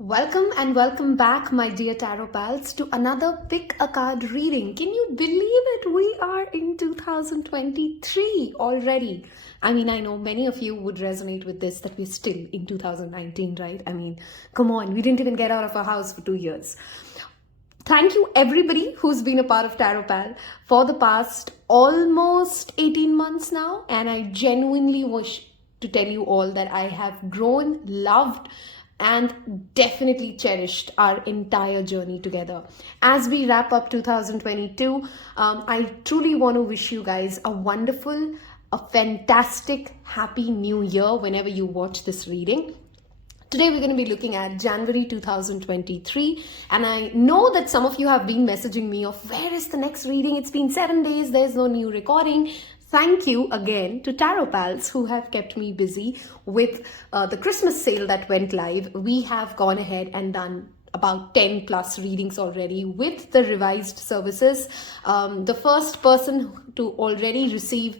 Welcome and welcome back, my dear tarot pals, to another Pick a Card reading. Can you believe it? We are in 2023 already. I know many of you would resonate with this, that we're still in 2019, right? Come on, we didn't even get out of our house for 2 years. Thank you everybody who's been a part of Tarot Pal for the past almost 18 months now. And I genuinely wish to tell you all that I have grown, loved, and definitely cherished our entire journey together. As we wrap up 2022, I truly want to wish you guys a wonderful, a fantastic, happy new year whenever you watch this reading. Today we're going to be looking at January 2023, and I know that some of you have been messaging me of where is the next reading? It's been 7 days, there's no new recording. Thank you again to Tarot Pals who have kept me busy with the Christmas sale that went live. We have gone ahead and done about 10 plus readings already with the revised services. The first person to already receive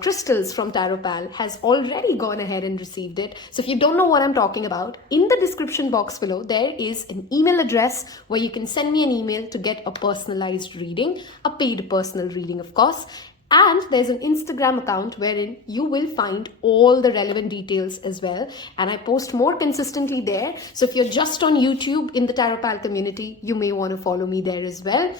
crystals from Tarot Pal has already gone ahead and received it. So if you don't know what I'm talking about, in the description box below, there is an email address where you can send me an email to get a personalized reading, a paid personal reading, of course. And there's an Instagram account wherein you will find all the relevant details as well. And I post more consistently there. So if you're just on YouTube in the Tarot Pal community, you may want to follow me there as well.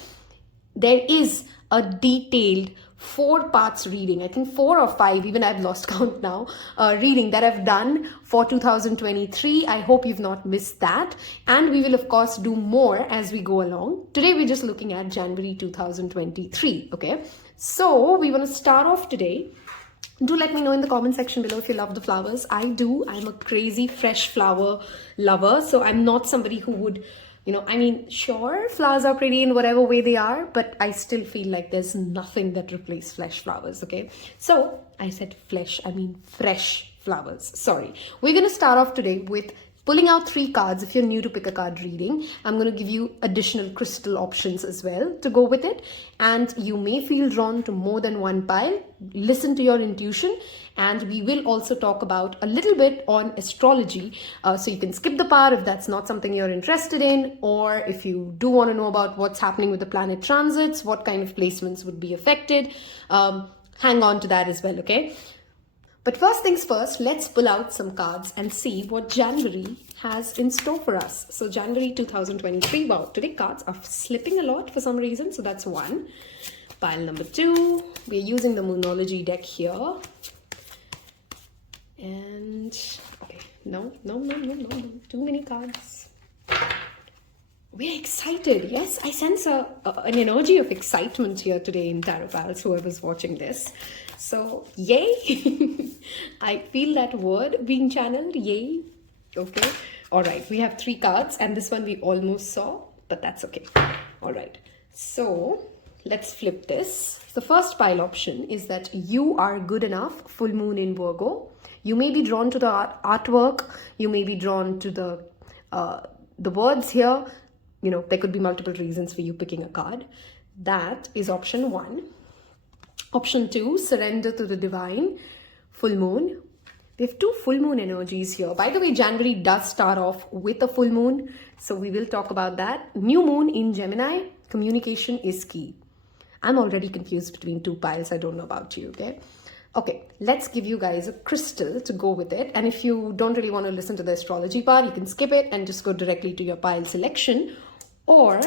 There is a detailed 4 parts reading, I think 4 or 5, even I've lost count now, reading that I've done for 2023. I hope you've not missed that. And we will of course do more as we go along. Today we're just looking at January 2023, okay? So we want to start off today. Do let me know in the comment section below if you love the flowers. I do. I'm a crazy fresh flower lover. So I'm not somebody who would, sure, flowers are pretty in whatever way they are, but I still feel like there's nothing that replaces fresh flowers, okay? So I said fresh flowers. Sorry. We're going to start off today with pulling out 3 cards. If you're new to Pick a Card reading, I'm going to give you additional crystal options as well to go with it. And you may feel drawn to more than one pile. Listen to your intuition. And we will also talk about a little bit on astrology. So you can skip the part if that's not something you're interested in. Or if you do want to know about what's happening with the planet transits, what kind of placements would be affected, hang on to that as well, okay? But first things first, let's pull out some cards and see what January has in store for us. So January 2023, wow, today cards are slipping a lot for some reason. So that's 1. Pile number 2, we're using the Moonology deck here. And, okay, no, too many cards. We're excited. Yes, I sense an energy of excitement here today in Tarot Pals, whoever's watching this. So, yay! I feel that word being channeled, yay. Okay. All right, we have 3 cards and this one we almost saw, but that's okay. All right. So, let's flip this. The first pile option is that you are good enough, full moon in Virgo. You may be drawn to the artwork. You may be drawn to the words here. There could be multiple reasons for you picking a card. That is option 1. Option 2, surrender to the divine, full moon. We have 2 full moon energies here. By the way, January does start off with a full moon. So we will talk about that. New moon in Gemini, communication is key. I'm already confused between 2 piles. I don't know about you, okay? Okay, let's give you guys a crystal to go with it. And if you don't really want to listen to the astrology part, you can skip it and just go directly to your pile selection. Or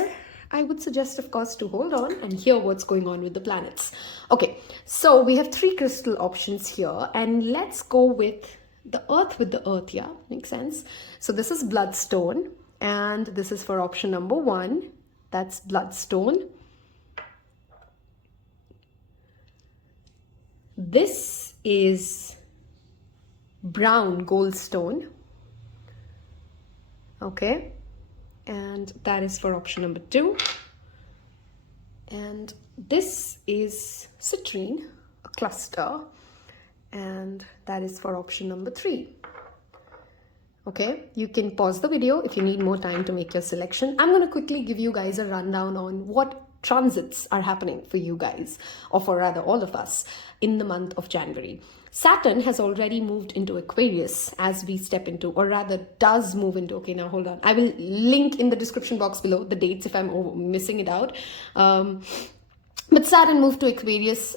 I would suggest, of course, to hold on and hear what's going on with the planets. Okay, so we have 3 crystal options here. And let's go with the earth, yeah? Makes sense? So this is Bloodstone. And this is for option number 1. That's Bloodstone. This is brown Goldstone. Okay. And that is for option number 2. And this is Citrine, a cluster. And that is for option number 3. Okay, you can pause the video if you need more time to make your selection. I'm going to quickly give you guys a rundown on what transits are happening for you guys, or for rather all of us, in the month of January. Saturn has already moved into Aquarius as we step into, or rather does move into, okay, now hold on. I will link in the description box below the dates if I'm missing it out. But Saturn moved to Aquarius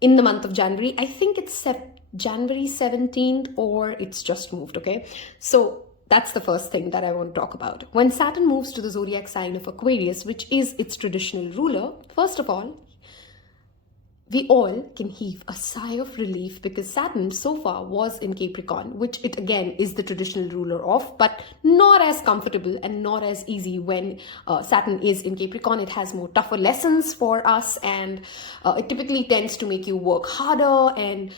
in the month of January. I think it's January 17th, or it's just moved, okay? So that's the first thing that I want to talk about. When Saturn moves to the zodiac sign of Aquarius, which is its traditional ruler, first of all, we all can heave a sigh of relief because Saturn so far was in Capricorn, which it again is the traditional ruler of, but not as comfortable and not as easy when Saturn is in Capricorn. It has more tougher lessons for us, and it typically tends to make you work harder and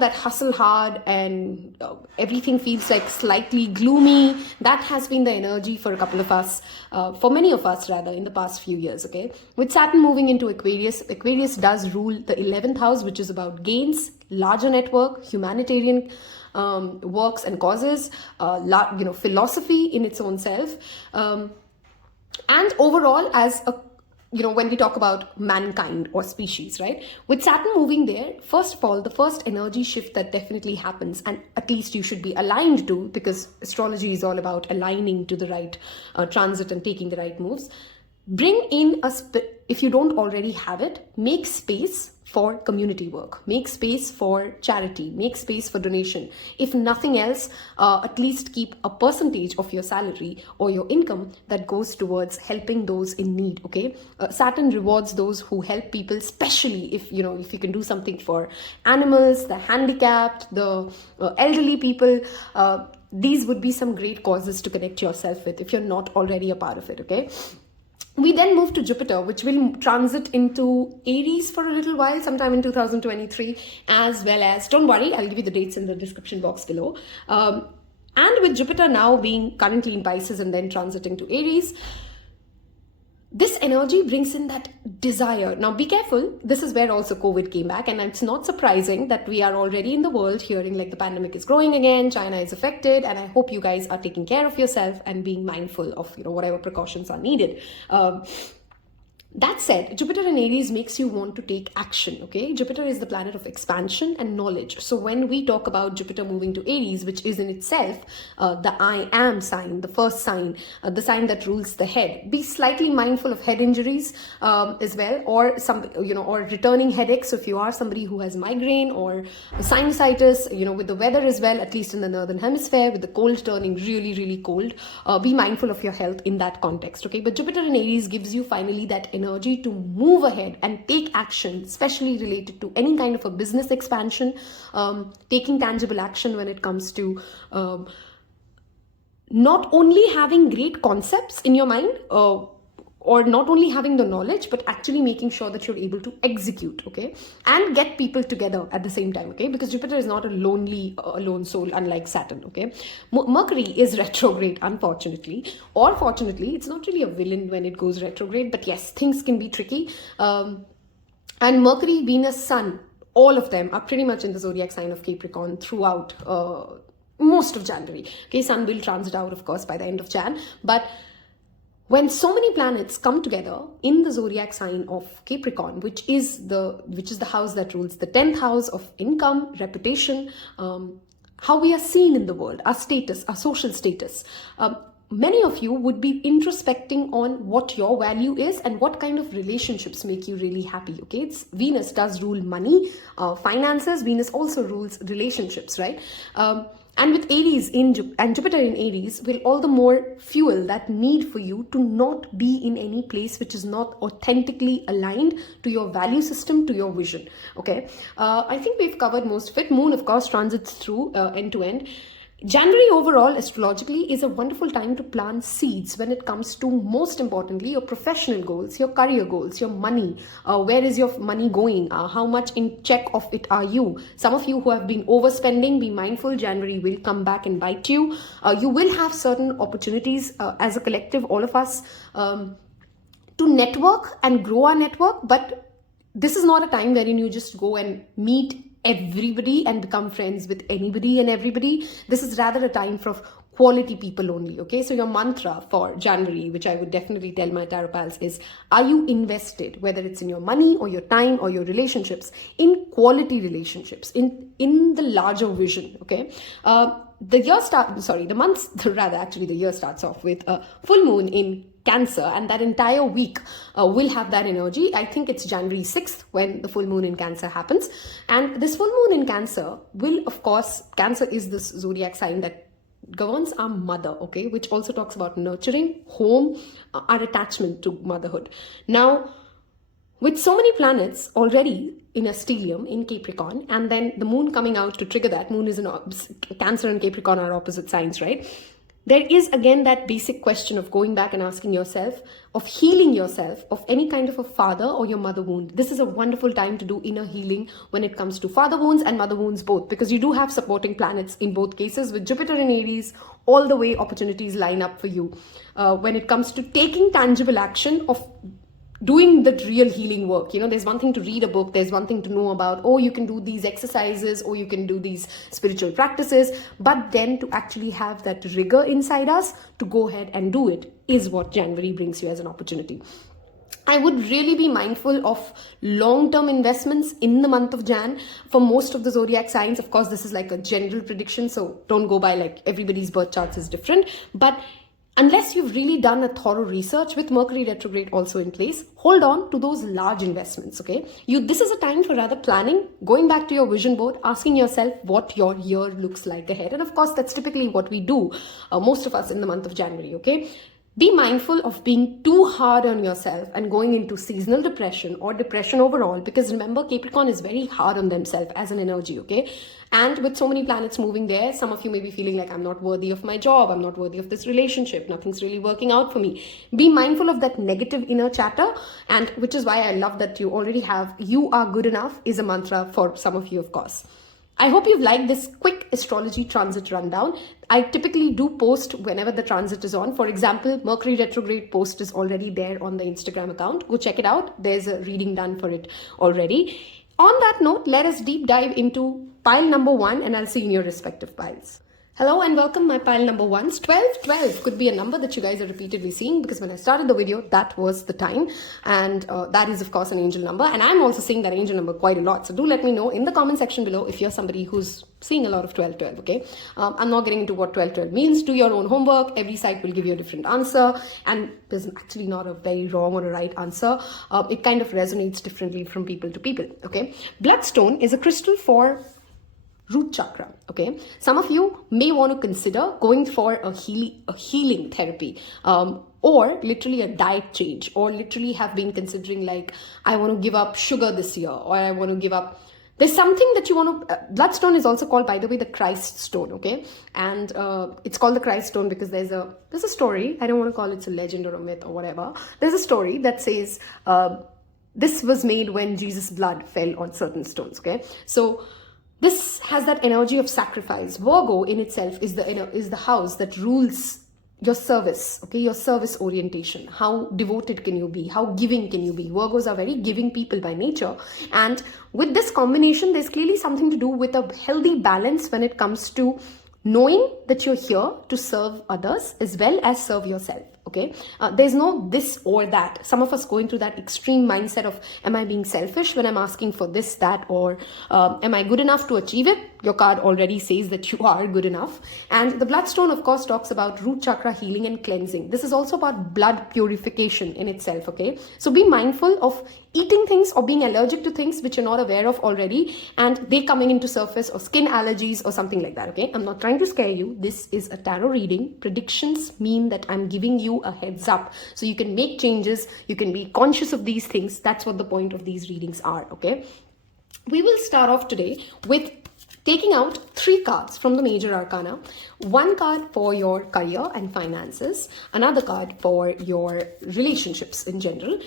that hustle hard, and everything feels like slightly gloomy. That has been the energy for a couple of us, for many of us rather, in the past few years, okay? With Saturn moving into Aquarius, Aquarius does rule the 11th house, which is about gains, larger network, humanitarian works and causes, philosophy in its own self, and overall as a when we talk about mankind or species, right? With Saturn moving there, first of all, the first energy shift that definitely happens, and at least you should be aligned to, because astrology is all about aligning to the right transit and taking the right moves. Bring in if you don't already have it, make space for community work, make space for charity, make space for donation. If nothing else, at least keep a percentage of your salary or your income that goes towards helping those in need, okay? Saturn rewards those who help people, especially if you can do something for animals, the handicapped, the elderly people. These would be some great causes to connect yourself with if you're not already a part of it, okay? We then move to Jupiter, which will transit into Aries for a little while, sometime in 2023, as well as, don't worry, I'll give you the dates in the description box below. And with Jupiter now being currently in Pisces and then transiting to Aries, this energy brings in that desire. Now be careful, this is where also COVID came back, and it's not surprising that we are already in the world hearing like the pandemic is growing again, China is affected, and I hope you guys are taking care of yourself and being mindful of whatever precautions are needed. That said, Jupiter in Aries makes you want to take action, okay? Jupiter is the planet of expansion and knowledge. So when we talk about Jupiter moving to Aries, which is in itself the I am sign, the first sign, the sign that rules the head, be slightly mindful of head injuries as well, or or returning headaches. So if you are somebody who has migraine or sinusitis, with the weather as well, at least in the northern hemisphere, with the cold turning really, really cold, be mindful of your health in that context, okay? But Jupiter in Aries gives you finally that energy to move ahead and take action, especially related to any kind of a business expansion, taking tangible action when it comes to not only having great concepts in your mind, or not only having the knowledge, but actually making sure that you're able to execute, okay? And get people together at the same time, okay? Because Jupiter is not a lone soul, unlike Saturn, okay? Mercury is retrograde, unfortunately. Or fortunately, it's not really a villain when it goes retrograde, but yes, things can be tricky. And Mercury, Venus, Sun, all of them are pretty much in the zodiac sign of Capricorn throughout most of January. Okay, Sun will transit out, of course, by the end of Jan, but when so many planets come together in the zodiac sign of Capricorn, which is the house that rules the 10th house of income, reputation, how we are seen in the world, our status, our social status, many of you would be introspecting on what your value is and what kind of relationships make you really happy, okay? Venus does rule money, finances. Venus also rules relationships, right? And with Aries and Jupiter in Aries will all the more fuel that need for you to not be in any place which is not authentically aligned to your value system, to your vision, okay? I think we've covered most of it. Moon, of course, transits through end to end. January overall, astrologically, is a wonderful time to plant seeds when it comes to, most importantly, your professional goals, your career goals, your money. Where is your money going? How much in check of it are you? Some of you who have been overspending, be mindful. January will come back and bite you. You will have certain opportunities as a collective, all of us, to network and grow our network. But this is not a time wherein you just go and meet everybody and become friends with anybody and everybody. This is rather a time for quality people only, okay? So your mantra for January, which I would definitely tell my tarot pals, is, are you invested, whether it's in your money or your time or your relationships, in quality relationships, in the larger vision, okay? The year starts off with a full moon in Cancer, and that entire week will have that energy. I think it's January 6th when the full moon in Cancer happens. And this full moon in Cancer will, of course, Cancer is this zodiac sign that governs our mother, okay, which also talks about nurturing, home, our attachment to motherhood. Now, with so many planets already in a stellium in Capricorn, and then the moon coming out to trigger that, moon is in Cancer and Capricorn are opposite signs, right? There is again that basic question of going back and asking yourself, of healing yourself of any kind of a father or your mother wound. This is a wonderful time to do inner healing when it comes to father wounds and mother wounds both, because you do have supporting planets in both cases. With Jupiter in Aries, all the way opportunities line up for you when it comes to taking tangible action of doing the real healing work. You know, there's one thing to read a book, there's one thing to know about, oh, you can do these exercises, or you can do these spiritual practices, but then to actually have that rigor inside us to go ahead and do it is what January brings you as an opportunity. I would really be mindful of long-term investments in the month of Jan for most of the zodiac signs. Of course, this is like a general prediction, so don't go by like everybody's birth charts is different, but unless you've really done a thorough research with Mercury retrograde also in place, hold on to those large investments, okay? This is a time for rather planning, going back to your vision board, asking yourself what your year looks like ahead. And of course, that's typically what we do, most of us in the month of January, okay? Be mindful of being too hard on yourself and going into seasonal depression or depression overall, because remember, Capricorn is very hard on themselves as an energy, okay? And with so many planets moving there, some of you may be feeling like, I'm not worthy of my job, I'm not worthy of this relationship, nothing's really working out for me. Be mindful of that negative inner chatter, and which is why I love that you already have "you are good enough" is a mantra for some of you, of course. I hope you've liked this quick astrology transit rundown. I typically do post whenever the transit is on. For example, Mercury retrograde post is already there on the Instagram account. Go check it out. There's a reading done for it already. On that note, let us deep dive into pile number 1, and I'll see you in your respective piles. Hello and welcome, my pile number 1s. 12 could be a number that you guys are repeatedly seeing, because when I started the video, that was the time. And that is, of course, an angel number. And I'm also seeing that angel number quite a lot. So do let me know in the comment section below if you're somebody who's seeing a lot of 12, okay? I'm not getting into what 12 means. Do your own homework. Every site will give you a different answer. And there's actually not a very wrong or a right answer. It kind of resonates differently from people to people, okay? Bloodstone is a crystal for root chakra, okay? Some of you may want to consider going for a healing therapy, or literally a diet change, or literally have been considering like, I want to give up sugar this year, or I want to give up. There's something that you want to, Bloodstone is also called, by the way, the Christ stone, okay? And it's called the Christ stone because there's a story. I don't want to call it a legend or a myth or whatever. There's a story that says this was made when Jesus' blood fell on certain stones, okay? So this has that energy of sacrifice. Virgo in itself is the house that rules your service, okay? Your service orientation. How devoted can you be? How giving can you be? Virgos are very giving people by nature. And with this combination, there's clearly something to do with a healthy balance when it comes to knowing that you're here to serve others as well as serve yourself, okay? There's no this or that. Some of us going through that extreme mindset of, am I being selfish when I'm asking for this, that, or am I good enough to achieve it? Your card already says that you are good enough. And the Bloodstone, of course, talks about root chakra healing and cleansing. This is also about blood purification in itself, okay? So be mindful of eating things or being allergic to things which you're not aware of already, and they coming into surface, or skin allergies or something like that, okay? I'm not trying to scare you. This is a tarot reading. Predictions mean that I'm giving you a heads up so you can make changes, you can be conscious of these things. That's what the point of these readings are, okay? We will start off today with taking out 3 cards from the major arcana. 1 card for your career and finances, another card for your relationships in general,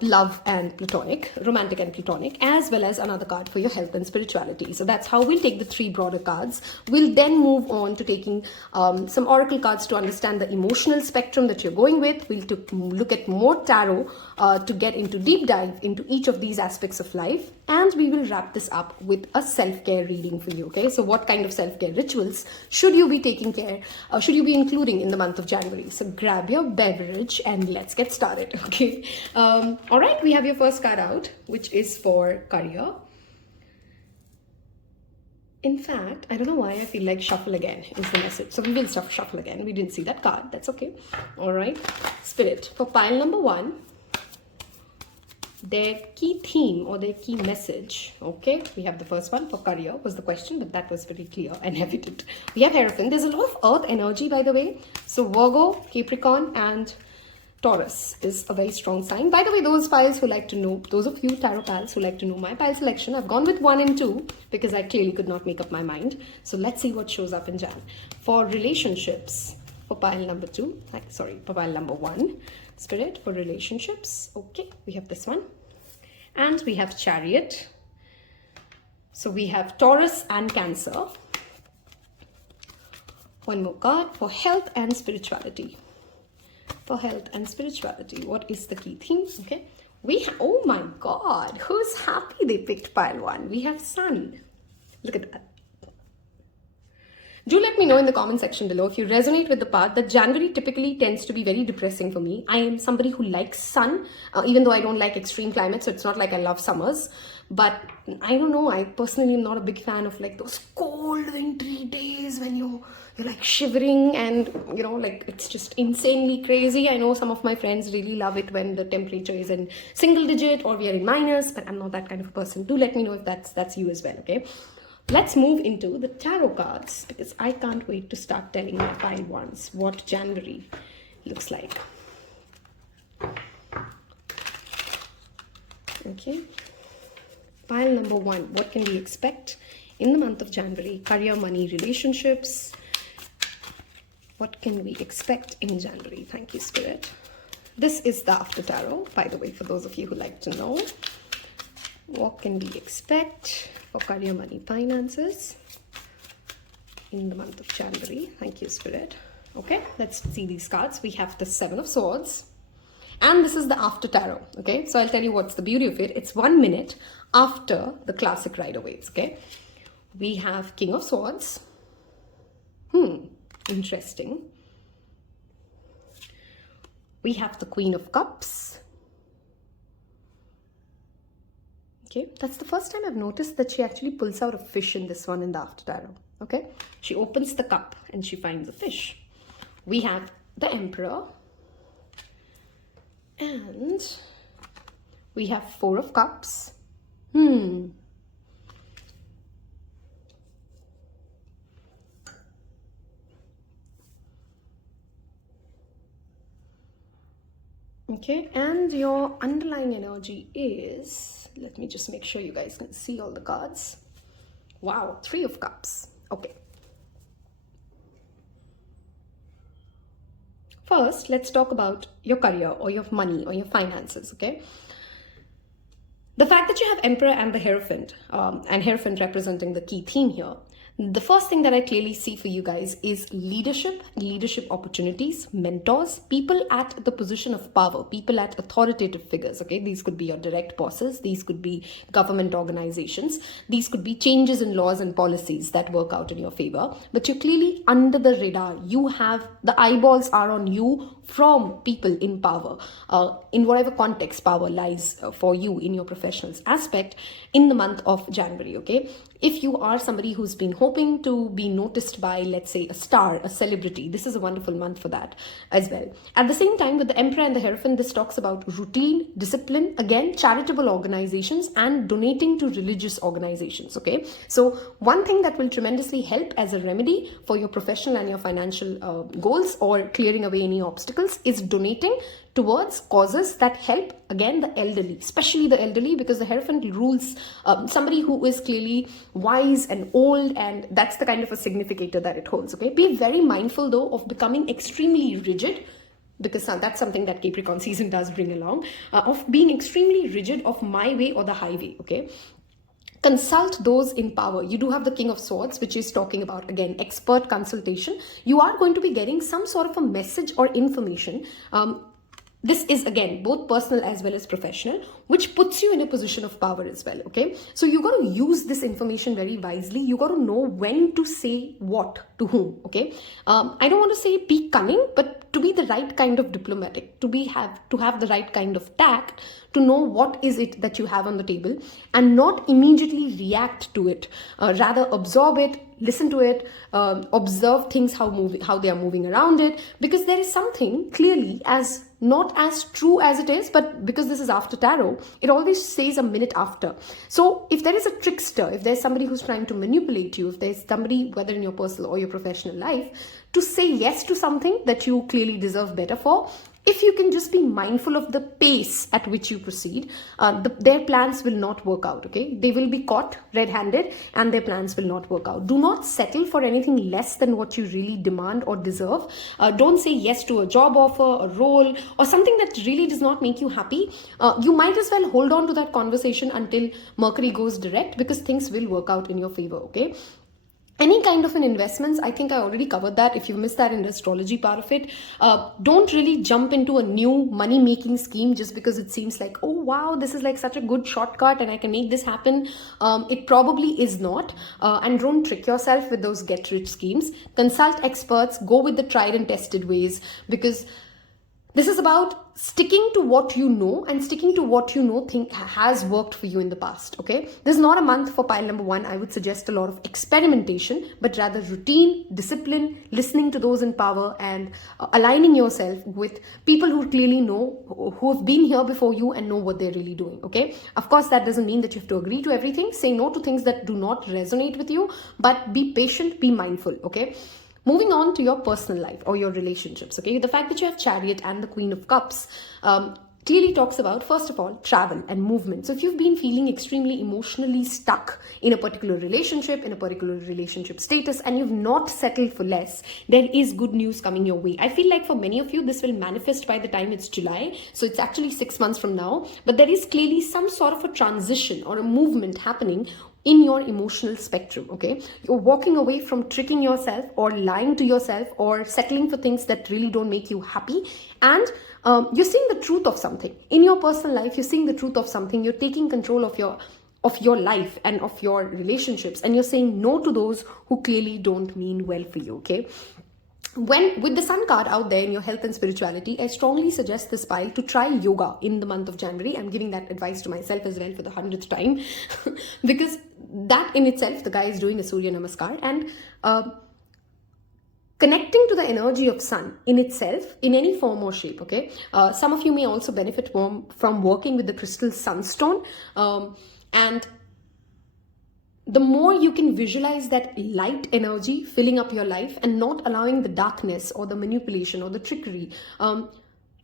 love and platonic, romantic and platonic, as well as another card for your health and spirituality. So that's how we'll take the 3 broader cards. We'll then move on to taking some oracle cards to understand the emotional spectrum that you're going with. We'll look at more tarot to get into deep dive into each of these aspects of life. and we will wrap this up with a self-care reading for you. Okay, so what kind of self-care rituals should you be taking care, should you be including in the month of January? So grab your beverage and let's get started. Okay, all right, we have your first card out, which is for career. In fact, I don't know why I feel like shuffle again is the message. So we will shuffle again. We didn't see that card. That's okay. All right. Spirit, for pile number 1, their key theme or their key message. Okay. We have the first one for career was the question, but that was very clear and evident. We have Hierophant. There's a lot of earth energy, by the way. So Virgo, Capricorn, and Taurus is a very strong sign. By the way, those piles who like to know, those of you tarot pals who like to know my pile selection, I've gone with 1 and 2 because I clearly could not make up my mind. So let's see what shows up in Jan. For relationships, for pile number 2, for pile number 1, Spirit, for relationships. Okay, we have this one. And we have Chariot. So we have Taurus and Cancer. One more card for health and spirituality. For health and spirituality, what is the key theme? Okay, oh my god, who's happy they picked pile 1? We have Sun. Look at that. Do let me know in the comment section below if you resonate with the part that January typically tends to be very depressing for me. I am somebody who likes sun, even though I don't like extreme climates, so it's not like I love summers. But I don't know, I personally am not a big fan of like those cold wintry days when you're like shivering and like it's just insanely crazy. I know some of my friends really love it when the temperature is in single digit or we are in minus, but I'm not that kind of a person. Do let me know if that's you as well. Okay, let's move into the tarot cards because I can't wait to start telling my pile ones what January looks like. Okay, pile number 1, what can we expect in the month of January? Career, money, relationships. What can we expect in January? Thank you, Spirit. This is the After Tarot, by the way, for those of you who like to know. What can we expect for career, money, finances in the month of January? Thank you, Spirit. Okay, let's see these cards. We have the 7 of Swords. And this is the After Tarot. Okay, so I'll tell you what's the beauty of it. It's 1 minute after the classic Rider-Waite. Okay, we have King of Swords. Interesting. We have the Queen of Cups. Okay, that's the first time I've noticed that she actually pulls out a fish in this one in the After Tarot. Okay, she opens the cup and she finds a fish. We have the Emperor. And we have 4 of Cups. Okay, and your underlying energy is, let me just make sure you guys can see all the cards. Wow, 3 of Cups. Okay. First, let's talk about your career or your money or your finances, okay? The fact that you have Emperor and the Hierophant, and Hierophant representing the key theme here, the first thing that I clearly see for you guys is leadership opportunities, mentors, people at the position of power, people at authoritative figures, okay? These could be your direct bosses, these could be government organizations, these could be changes in laws and policies that work out in your favor, but you're clearly under the radar. You have, the eyeballs are on you from people in power, in whatever context power lies for you in your professional aspect in the month of January, okay? If you are somebody who's been hoping to be noticed by, let's say, a star, a celebrity, this is a wonderful month for that as well. At the same time, with the Emperor and the Hierophant, this talks about routine, discipline, again, charitable organizations and donating to religious organizations, okay? So one thing that will tremendously help as a remedy for your professional and your financial goals or clearing away any obstacles is donating towards causes that help, again, the elderly, especially the elderly, because the Hierophant rules somebody who is clearly wise and old, and that's the kind of a significator that it holds, okay? Be very mindful, though, of becoming extremely rigid, because that's something that Capricorn season does bring along, of being extremely rigid of my way or the highway, okay? Consult those in power. You do have the King of Swords, which is talking about, again, expert consultation. You are going to be getting some sort of a message or information This is again both personal as well as professional, which puts you in a position of power as well. Okay, so you got to use this information very wisely. You got to know when to say what to whom. Okay, I don't want to say be cunning, but to be the right kind of diplomatic, to have the right kind of tact, to know what is it that you have on the table and not immediately react to it. Rather absorb it, listen to it, observe things how they are moving around it, because there is something clearly as not as true as it is, but because this is after tarot, it always says a minute after. So if there is a trickster, if there's somebody who's trying to manipulate you, if there's somebody, whether in your personal or your professional life, to say yes to something that you clearly deserve better for, if you can just be mindful of the pace at which you proceed, their plans will not work out, okay? They will be caught red-handed and their plans will not work out. Do not settle for anything less than what you really demand or deserve. Don't say yes to a job offer, a role, or something that really does not make you happy. You might as well hold on to that conversation until Mercury goes direct, because things will work out in your favor, okay? Any kind of an investments, I think I already covered that. If you missed that in the astrology part of it, don't really jump into a new money-making scheme just because it seems like, oh wow, this is like such a good shortcut and I can make this happen. It probably is not. And don't trick yourself with those get-rich schemes. Consult experts, go with the tried and tested ways, because this is about sticking to what you know and sticking to what you know has worked for you in the past, okay? This is not a month for pile number 1. I would suggest a lot of experimentation, but rather routine, discipline, listening to those in power, and aligning yourself with people who clearly know, who have been here before you and know what they're really doing, okay? Of course, that doesn't mean that you have to agree to everything. Say no to things that do not resonate with you, but be patient, be mindful, okay? Moving on to your personal life or your relationships, okay? The fact that you have Chariot and the Queen of Cups clearly talks about, first of all, travel and movement. So if you've been feeling extremely emotionally stuck in a particular relationship, in a particular relationship status, and you've not settled for less, there is good news coming your way. I feel like for many of you, this will manifest by the time it's July. So it's actually 6 months from now, but there is clearly some sort of a transition or a movement happening in your emotional spectrum, okay? You're walking away from tricking yourself or lying to yourself or settling for things that really don't make you happy, and you're seeing the truth of something. In your personal life, you're seeing the truth of something. You're taking control of your life and of your relationships, and you're saying no to those who clearly don't mean well for you, okay? With the Sun card out there in your health and spirituality, I strongly suggest this pile to try yoga in the month of January. I'm giving that advice to myself as well for the 100th time because that in itself, the guy is doing a Surya Namaskar, and connecting to the energy of sun in itself in any form or shape, okay? Some of you may also benefit from working with the crystal sunstone, and the more you can visualize that light energy filling up your life and not allowing the darkness or the manipulation or the trickery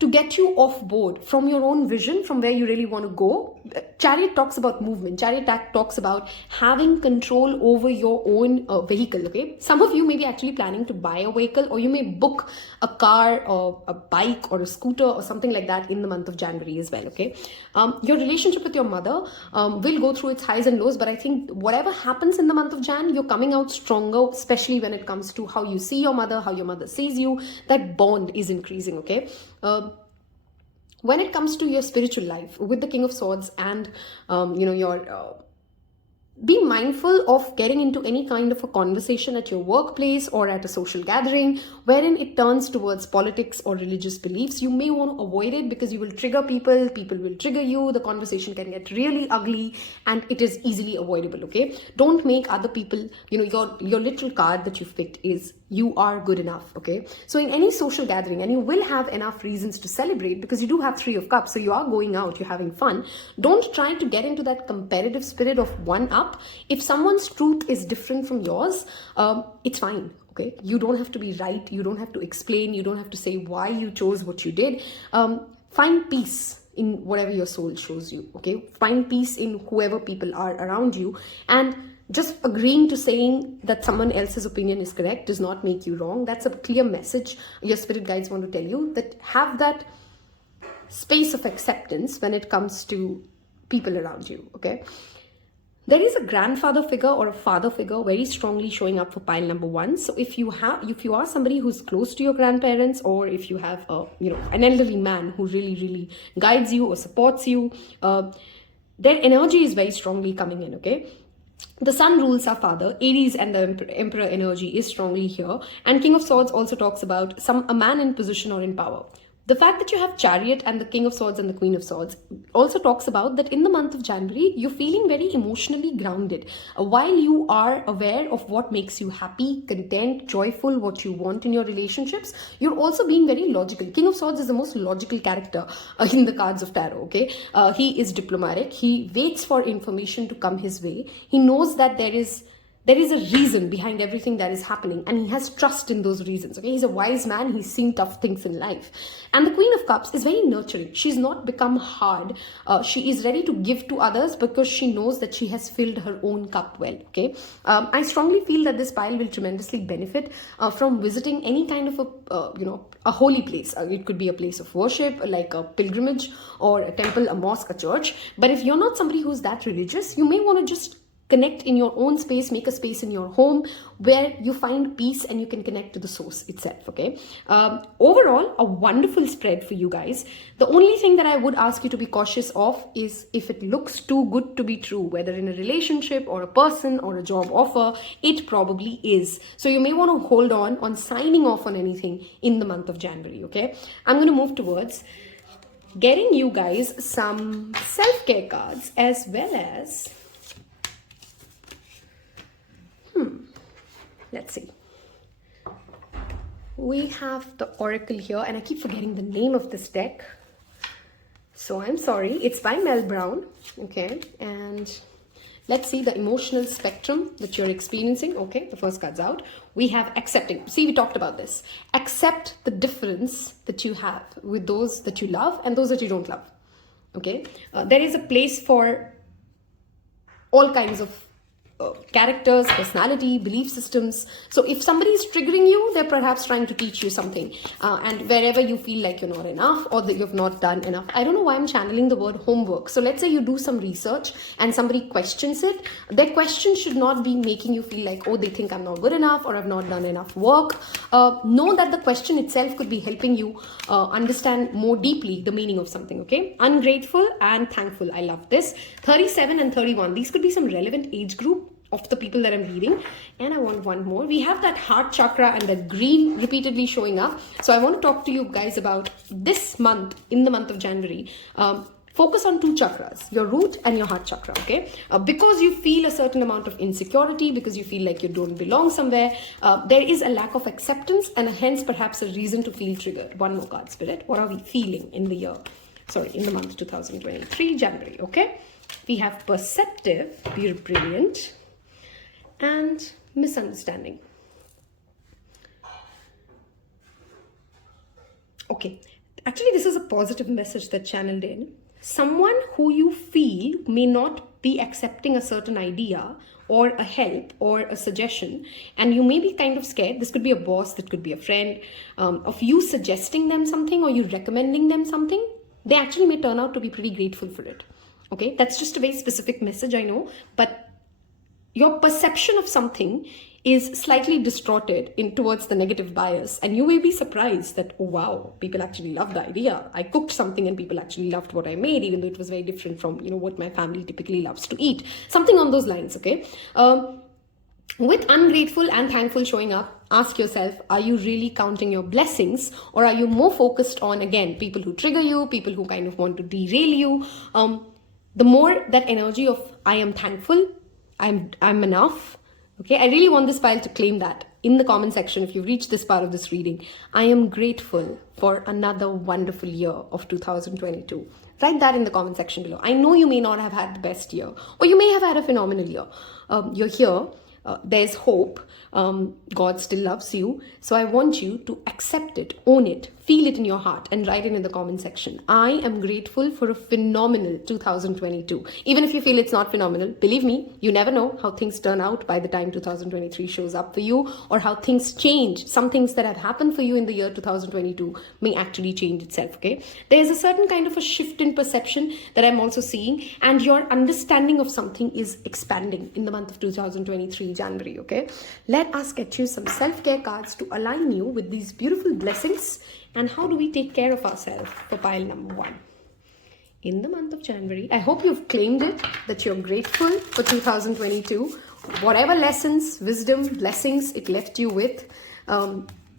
to get you off board from your own vision, from where you really want to go. Chariot talks about movement. Chariot talks about having control over your own vehicle, okay? Some of you may be actually planning to buy a vehicle, or you may book a car or a bike or a scooter or something like that in the month of January as well, okay? Your relationship with your mother will go through its highs and lows, but I think whatever happens in the month of Jan, you're coming out stronger, especially when it comes to how you see your mother, how your mother sees you. That bond is increasing, okay? When it comes to your spiritual life with the King of Swords and your be mindful of getting into any kind of a conversation at your workplace or at a social gathering wherein it turns towards politics or religious beliefs. You may want to avoid it because you will trigger people will trigger you, the conversation can get really ugly, and it is easily avoidable, okay? Don't make other people, your little card that you've picked is you are good enough, okay? So in any social gathering, and you will have enough reasons to celebrate because you do have 3 of Cups, so you are going out, you're having fun. Don't try to get into that competitive spirit of one up. If someone's truth is different from yours, it's fine, okay? You don't have to be right, you don't have to explain, you don't have to say why you chose what you did. Find peace in whatever your soul shows you, okay? Find peace in whoever people are around you, and just agreeing to saying that someone else's opinion is correct does not make you wrong. That's a clear message your spirit guides want to tell you, that have that space of acceptance when it comes to people around you, okay? There is a grandfather figure or a father figure very strongly showing up for pile number 1. So if you are somebody who's close to your grandparents, or if you have an elderly man who really guides you or supports you, their energy is very strongly coming in, okay? The sun rules our father, Aries, and the emperor energy is strongly here. And King of Swords also talks about a man in position or in power. The fact that you have Chariot and the King of Swords and the Queen of Swords also talks about that in the month of January, you're feeling very emotionally grounded. While you are aware of what makes you happy, content, joyful, what you want in your relationships, you're also being very logical. King of Swords is the most logical character in the cards of tarot, okay? He is diplomatic. He waits for information to come his way. He knows that there is a reason behind everything that is happening, and he has trust in those reasons, okay? He's a wise man. He's seen tough things in life. And the Queen of Cups is very nurturing. She's not become hard. She is ready to give to others because she knows that she has filled her own cup well, okay? I strongly feel that this pile will tremendously benefit from visiting any kind of a holy place. It could be a place of worship, like a pilgrimage or a temple, a mosque, a church. But if you're not somebody who's that religious, you may want to just connect in your own space, make a space in your home where you find peace and you can connect to the source itself, okay? Overall, a wonderful spread for you guys. The only thing that I would ask you to be cautious of is if it looks too good to be true, whether in a relationship or a person or a job offer, it probably is. So you may want to hold on signing off on anything in the month of January, okay? I'm going to move towards getting you guys some self-care cards as well as let's see. We have the Oracle here, and I keep forgetting the name of this deck. So I'm sorry. It's by Mel Brown, okay? And let's see the emotional spectrum that you're experiencing. Okay, the first card's out. We have accepting. See, we talked about this. Accept the difference that you have with those that you love and those that you don't love, okay? There is a place for all kinds of characters, personality, belief systems. So if somebody is triggering you, they're perhaps trying to teach you something. And wherever you feel like you're not enough or that you've not done enough. I don't know why I'm channeling the word homework. So let's say you do some research and somebody questions it. Their question should not be making you feel like, oh, they think I'm not good enough or I've not done enough work. Know that the question itself could be helping you understand more deeply the meaning of something, okay? Ungrateful and thankful. I love this. 37 and 31. These could be some relevant age group of the people that I'm reading. And I want one more. We have that heart chakra and that green repeatedly showing up. So I want to talk to you guys about this month, in the month of January. Focus on two chakras, your root and your heart chakra, okay? Because you feel a certain amount of insecurity, because you feel like you don't belong somewhere, there is a lack of acceptance and hence perhaps a reason to feel triggered. One more card, Spirit. What are we feeling in the year? Sorry, in the month 2023, January, okay? We have perceptive, you're brilliant, and misunderstanding. Okay, actually this is a positive message that channeled in. Someone who you feel may not be accepting a certain idea or a help or a suggestion, and you may be kind of scared. This could be a boss, that could be a friend, of you suggesting them something or you recommending them something. They actually may turn out to be pretty grateful for it. Okay, that's just a very specific message, I know, but your perception of something is slightly distorted in towards the negative bias, and you may be surprised that, oh wow, people actually love the idea. I cooked something and people actually loved what I made, even though it was very different from, what my family typically loves to eat. Something on those lines, okay? With ungrateful and thankful showing up, ask yourself, are you really counting your blessings, or are you more focused on, again, people who trigger you, people who kind of want to derail you? The more that energy of I am thankful, I'm enough. Okay, I really want this pile to claim that in the comment section. If you've reached this part of this reading, I am grateful for another wonderful year of 2022. Write that in the comment section below. I know you may not have had the best year, or you may have had a phenomenal year. You're here. there's hope. God still loves you. So I want you to accept it, own it, feel it in your heart, and write it in the comment section. I am grateful for a phenomenal 2022. Even if you feel it's not phenomenal, believe me, you never know how things turn out by the time 2023 shows up for you, or how things change. Some things that have happened for you in the year 2022 may actually change itself, okay? There's a certain kind of a shift in perception that I'm also seeing, and your understanding of something is expanding in the month of 2023, January, okay? Let us get you some self-care cards to align you with these beautiful blessings. And how do we take care of ourselves for pile number 1 in the month of January? I hope you've claimed it, that you're grateful for 2022, whatever lessons, wisdom, blessings it left you with.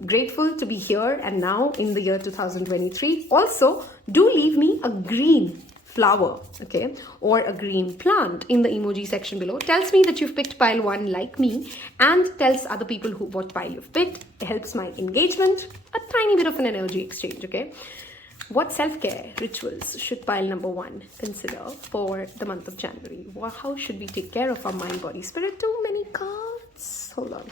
Grateful to be here and now in the year 2023. Also, do leave me a green flower, okay, or a green plant in the emoji section below. Tells me that you've picked pile 1 like me, and tells other people what pile you've picked. It helps my engagement, a tiny bit of an energy exchange, okay? What self-care rituals should pile number 1 consider for the month of January? How should we take care of our mind, body, spirit? Too many cards. Hold on.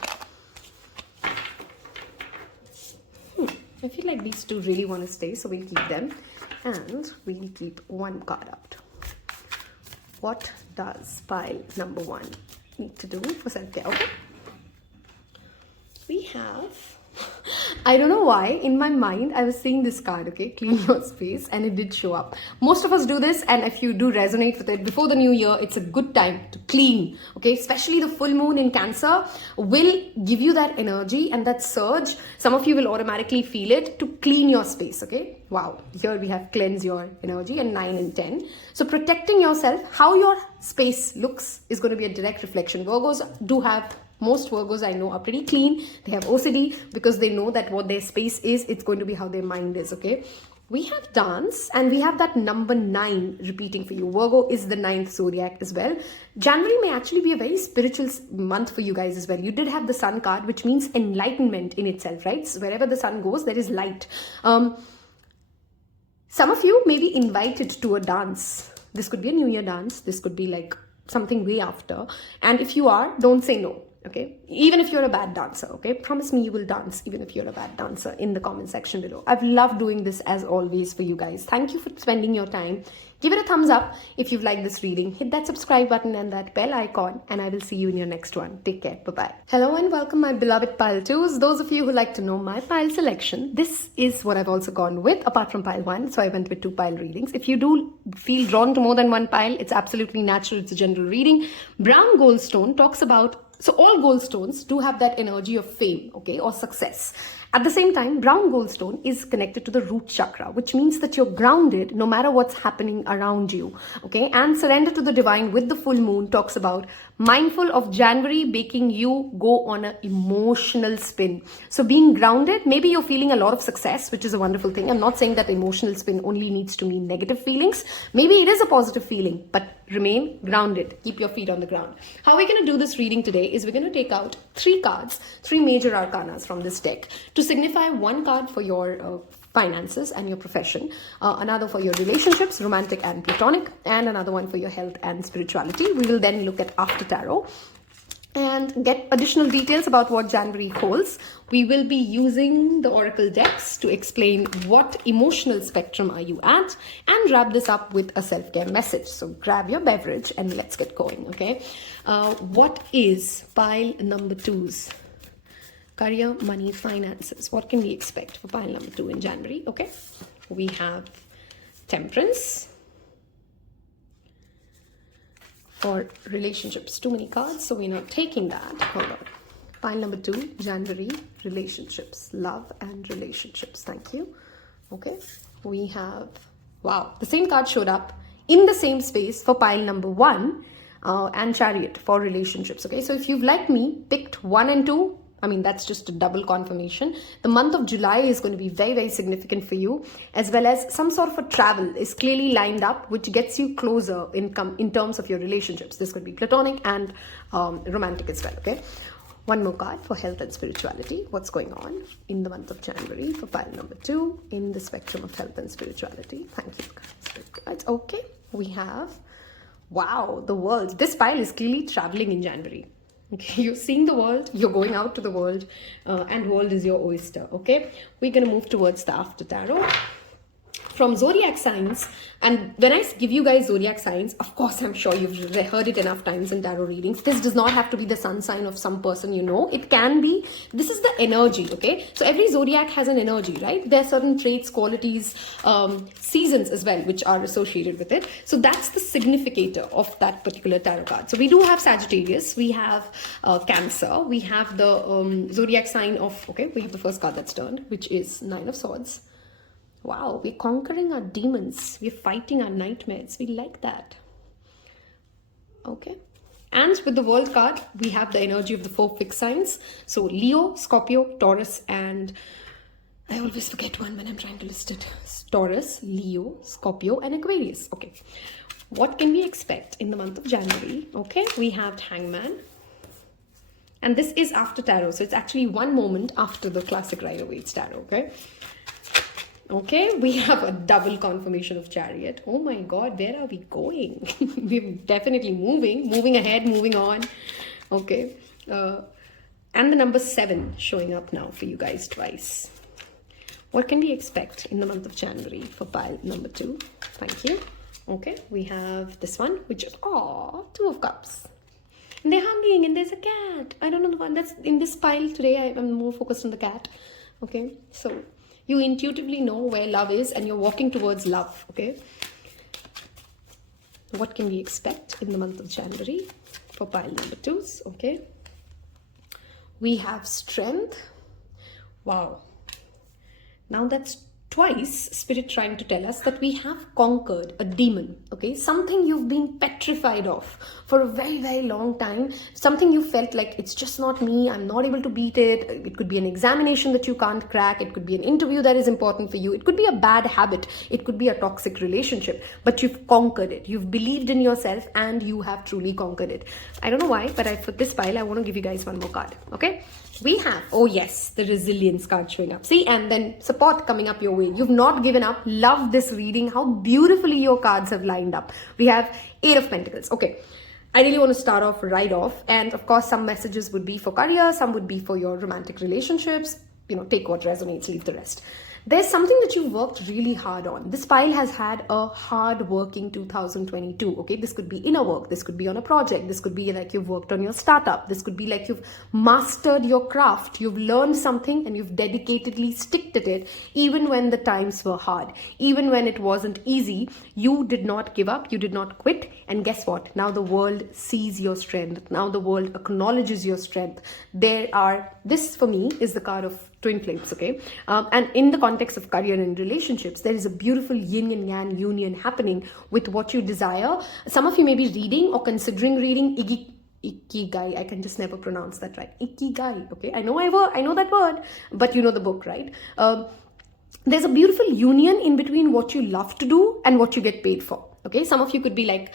I feel like these two really want to stay, so we'll keep them. And we'll keep 1 card out. What does pile number 1 need to do for self-care? Okay. We have, I don't know why, in my mind, I was seeing this card, okay, clean your space, and it did show up. Most of us do this, and if you do resonate with it, before the new year, it's a good time to clean, okay? Especially the full moon in Cancer will give you that energy and that surge. Some of you will automatically feel it to clean your space, okay? Wow, here we have cleanse your energy, and 9 and 10. So protecting yourself, how your space looks is going to be a direct reflection. Virgos do have, most Virgos I know are pretty clean. They have OCD because they know that what their space is, it's going to be how their mind is, okay? We have dance, and we have that number 9 repeating for you. Virgo is the 9th zodiac as well. January may actually be a very spiritual month for you guys as well. You did have the sun card, which means enlightenment in itself, right? So wherever the sun goes, there is light. Some of you may be invited to a dance. This could be a New Year dance. This could be like something way after. And if you are, don't say no. Okay, even if you're a bad dancer, okay, promise me you will dance even if you're a bad dancer in the comment section below. I've loved doing this as always for you guys. Thank you for spending your time. Give it a thumbs up if you've liked this reading. Hit that subscribe button and that bell icon, and I will see you in your next one. Take care. Bye-bye. Hello and welcome, my beloved pile 2s. Those of you who like to know my pile selection, this is what I've also gone with apart from pile 1. So I went with 2 pile readings. If you do feel drawn to more than 1 pile, it's absolutely natural. It's a general reading. Brown Goldstone talks about, so all Goldstones do have that energy of fame, okay, or success. At the same time, brown Goldstone is connected to the root chakra, which means that you're grounded no matter what's happening around you, okay? And surrender to the divine with the full moon talks about mindful of January making you go on an emotional spin. So being grounded, maybe you're feeling a lot of success, which is a wonderful thing. I'm not saying that emotional spin only needs to mean negative feelings. Maybe it is a positive feeling, but remain grounded. Keep your feet on the ground. How we're going to do this reading today is we're going to take out 3 cards, 3 major arcanas from this deck to signify 1 card for your finances and your profession, another for your relationships, romantic and platonic, and another one for your health and spirituality. We will then look at after tarot and get additional details about what January holds. We will be using the oracle decks to explain what emotional spectrum are you at, and wrap this up with a self-care message. So grab your beverage and let's get going, okay? What is pile number 2's career, money, finances? What can we expect for pile number 2 in January? Okay, we have Temperance. For relationships, too many cards, so we're not taking that. Hold on. Pile number 2, January, relationships, love and relationships. Thank you. Okay, we have, wow, the same card showed up in the same space for pile number 1 and Chariot for relationships. Okay, so if you've, like me, picked 1 and 2, I mean, that's just a double confirmation. The month of July is going to be very, very significant for you, as well as some sort of a travel is clearly lined up, which gets you closer in terms of your relationships. This could be platonic and romantic as well, okay? 1 more card for health and spirituality. What's going on in the month of January for pile number 2 in the spectrum of health and spirituality? Thank you, guys. Okay, we have, wow, the world. This pile is clearly traveling in January. Okay, you're seeing the world, you're going out to the world, and world is your oyster. Okay, we're going to move towards the after tarot from zodiac signs. And when I give you guys zodiac signs, of course, I'm sure you've heard it enough times in tarot readings. This does not have to be the sun sign of some person you know. It can be, this is the energy, okay? So every zodiac has an energy, right? There are certain traits, qualities, seasons as well, which are associated with it. So that's the significator of that particular tarot card. So we do have Sagittarius, we have Cancer, we have the zodiac sign of, okay, we have the first card that's turned, which is Nine of Swords. Wow, we're conquering our demons. We're fighting our nightmares. We like that. Okay. And with the World card, we have the energy of the 4 fixed signs. So Leo, Scorpio, Taurus, and I always forget one when I'm trying to list it. Taurus, Leo, Scorpio, and Aquarius. Okay. What can we expect in the month of January? Okay, we have Hangman. And this is after tarot. So it's actually one moment after the classic Rider-Waite's tarot. Okay. Okay, we have a double confirmation of Chariot. Oh my God, where are we going? We're definitely moving ahead, moving on. Okay, and the number 7 showing up now for you guys twice. What can we expect in the month of January for pile number 2? Thank you. Okay, we have this one, which is, Two of Cups. And they're hugging and there's a cat. I don't know the one that's in this pile today. I'm more focused on the cat. Okay, so you intuitively know where love is and you're walking towards love, okay? What can we expect in the month of January for pile number 2s, okay? We have Strength. Wow. Now that's twice Spirit trying to tell us that we have conquered a demon, okay? Something you've been petrified of for a very, very long time. Something you felt like it's just not me. I'm not able to beat it. It could be an examination that you can't crack. It could be an interview that is important for you. It could be a bad habit. It could be a toxic relationship, but you've conquered it. You've believed in yourself and you have truly conquered it. I don't know why, but for this pile, I want to give you guys one more card, okay? We have, oh yes, the Resilience card showing up. See, and then support coming up your way. You've not given up. Love this reading. How beautifully your cards have lined up. We have 8 of Pentacles. Okay, I really want to start off right off. And of course, some messages would be for career. Some would be for your romantic relationships. You know, take what resonates, leave the rest. There's something that you worked really hard on. This pile has had a hard-working 2022, okay? This could be inner work. This could be on a project. This could be like you've worked on your startup. This could be like you've mastered your craft. You've learned something and you've dedicatedly sticked at it even when the times were hard. Even when it wasn't easy, you did not give up. You did not quit. And guess what? Now the world sees your strength. Now the world acknowledges your strength. This for me is the card of Twin Flames, okay? And in the context of career and relationships, there is a beautiful yin and yang union happening with what you desire. Some of you may be reading or considering reading Ikigai. I can just never pronounce that right. Ikigai, okay? I know that word, but you know the book, right? There's a beautiful union in between what you love to do and what you get paid for, okay? Some of you could be like,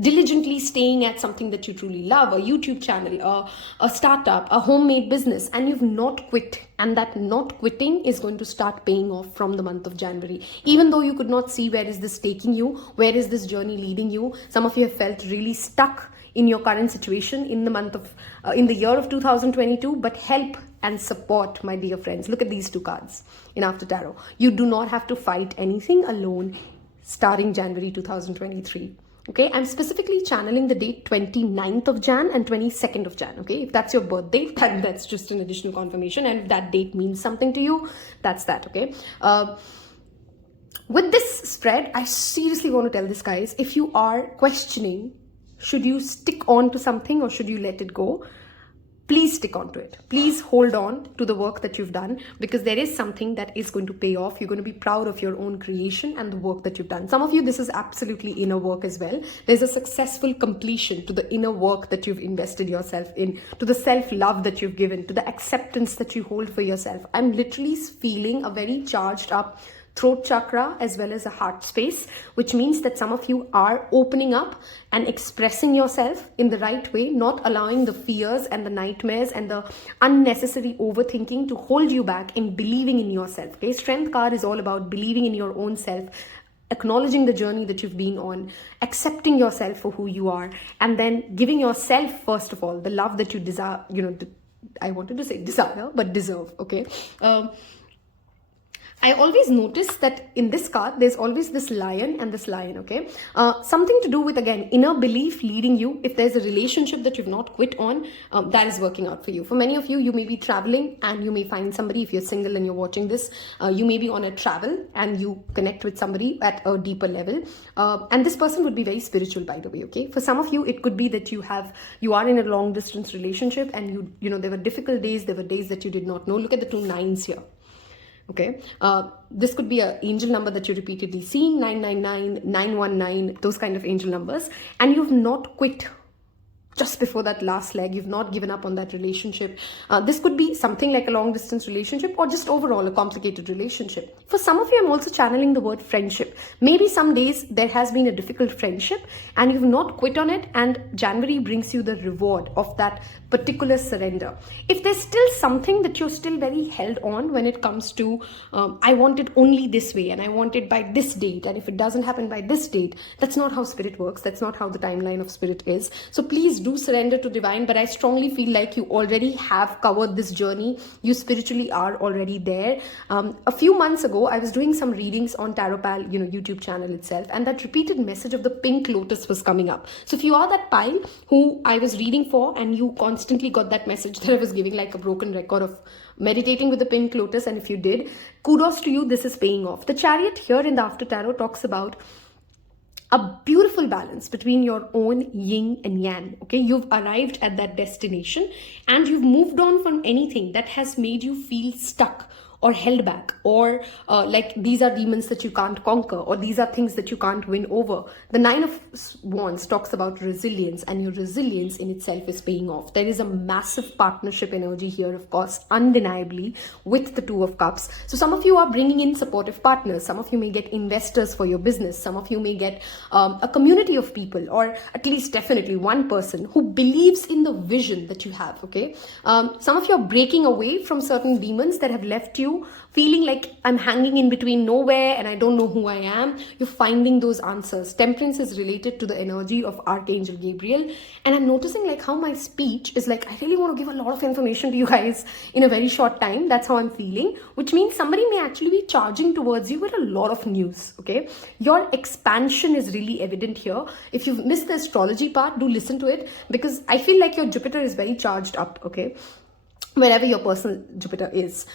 diligently staying at something that you truly love, a YouTube channel, a startup, a homemade business, and you've not quit. And that not quitting is going to start paying off from the month of January. Even though you could not see where is this taking you, where is this journey leading you, some of you have felt really stuck in your current situation in the year of 2022, but help and support, my dear friends. Look at these 2 cards in After Tarot. You do not have to fight anything alone starting January 2023. Okay, I'm specifically channeling the date 29th of Jan and 22nd of Jan. Okay, if that's your birth date, then that's just an additional confirmation. And if that date means something to you, that's that. Okay. With this spread, I seriously want to tell this, guys, if you are questioning, should you stick on to something or should you let it go? Please stick on to it. Please hold on to the work that you've done, because there is something that is going to pay off. You're going to be proud of your own creation and the work that you've done. Some of you, this is absolutely inner work as well. There's a successful completion to the inner work that you've invested yourself in, to the self-love that you've given, to the acceptance that you hold for yourself. I'm literally feeling a very charged up throat chakra as well as a heart space, which means that some of you are opening up and expressing yourself in the right way, not allowing the fears and the nightmares and the unnecessary overthinking to hold you back in believing in yourself. Okay, Strength card is all about believing in your own self, acknowledging the journey that you've been on, accepting yourself for who you are, and then giving yourself, first of all, the love that you desire, I wanted to say desire, but deserve, okay? I always notice that in this card, there's always this lion and this lion, okay? Something to do with, again, inner belief leading you. If there's a relationship that you've not quit on, that is working out for you. For many of you, you may be traveling and you may find somebody. If you're single and you're watching this, you may be on a travel and you connect with somebody at a deeper level. And this person would be very spiritual, by the way, okay? For some of you, it could be that you are in a long distance relationship and there were difficult days. There were days that you did not know. Look at the 2 9s here. Okay, this could be an angel number that you repeatedly seen, 999, 919, those kind of angel numbers, and you've not quit just before that last leg. You've not given up on that relationship. This could be something like a long distance relationship or just overall a complicated relationship. For some of you, I'm also channeling the word friendship. Maybe some days there has been a difficult friendship and you've not quit on it, and January brings you the reward of that particular surrender. If there's still something that you're still very held on when it comes to, I want it only this way and I want it by this date, and if it doesn't happen by this date, that's not how spirit works. That's not how the timeline of spirit is. So please do surrender to divine, but I strongly feel like you already have covered this journey. You spiritually are already there. A few months ago, I was doing some readings on Tarot Pal, YouTube channel itself, and that repeated message of the pink lotus was coming up. So if you are that pile who I was reading for and you constantly got that message that I was giving like a broken record of meditating with the pink lotus, and if you did, kudos to you, this is paying off. The Chariot here in the After Tarot talks about a beautiful balance between your own yin and yang. Okay, you've arrived at that destination and you've moved on from anything that has made you feel stuck or held back, or like these are demons that you can't conquer, or these are things that you can't win over. The 9 of Wands talks about resilience, and your resilience in itself is paying off. There is a massive partnership energy here, of course, undeniably, with the 2 of Cups. So some of you are bringing in supportive partners. Some of you may get investors for your business. Some of you may get a community of people, or at least definitely one person who believes in the vision that you have, okay? Some of you are breaking away from certain demons that have left you feeling like I'm hanging in between nowhere and I don't know who I am. You're finding those answers. Temperance is related to the energy of Archangel Gabriel, and I'm noticing like how my speech is like, I really want to give a lot of information to you guys in a very short time. That's how I'm feeling, which means somebody may actually be charging towards you with a lot of news, okay? Your expansion is really evident here. If you've missed the astrology part, do listen to it, because I feel like your Jupiter is very charged up, okay? Wherever your personal Jupiter is.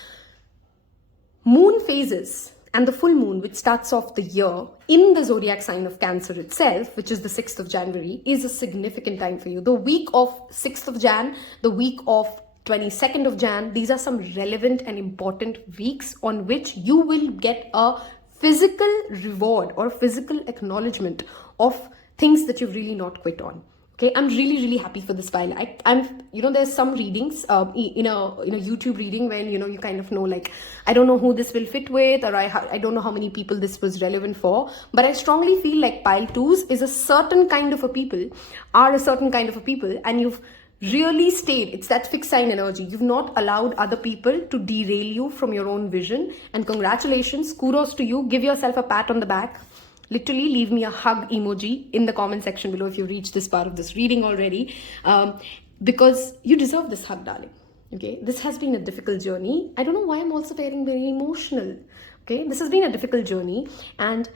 Moon phases and the full moon, which starts off the year in the zodiac sign of Cancer itself, which is the 6th of January, is a significant time for you. The week of 6th of Jan, the week of 22nd of Jan, these are some relevant and important weeks on which you will get a physical reward or physical acknowledgement of things that you've really not quit on. Okay, I'm really, really happy for this file. I'm there's some readings in a YouTube reading when, you kind of know, like, I don't know who this will fit with, or I don't know how many people this was relevant for, but I strongly feel like pile 2s is a certain kind of a people, and you've really stayed. It's that fixed sign energy. You've not allowed other people to derail you from your own vision, and congratulations, kudos to you. Give yourself a pat on the back. Literally leave me a hug emoji in the comment section below if you've reached this part of this reading already, because you deserve this hug, darling. Okay, this has been a difficult journey. I don't know why I'm also feeling very emotional. Okay, this has been a difficult journey, and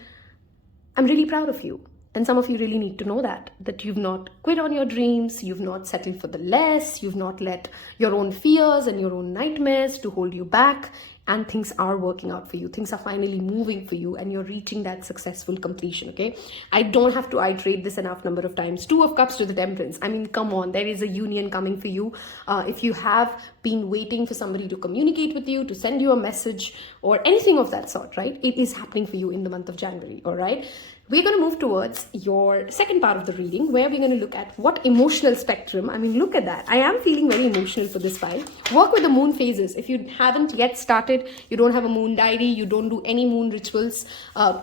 I'm really proud of you. And some of you really need to know that you've not quit on your dreams, you've not settled for the less, you've not let your own fears and your own nightmares to hold you back, and things are working out for you. Things are finally moving for you, and you're reaching that successful completion, okay? I don't have to iterate this enough number of times. 2 of Cups to the Temperance. I mean, come on, there is a union coming for you. If you have been waiting for somebody to communicate with you, to send you a message, or anything of that sort, right? It is happening for you in the month of January, all right? We're going to move towards your second part of the reading, where we're going to look at what emotional spectrum. I mean, look at that. I am feeling very emotional for this file. Work with the moon phases. If you haven't yet started, you don't have a moon diary, you don't do any moon rituals,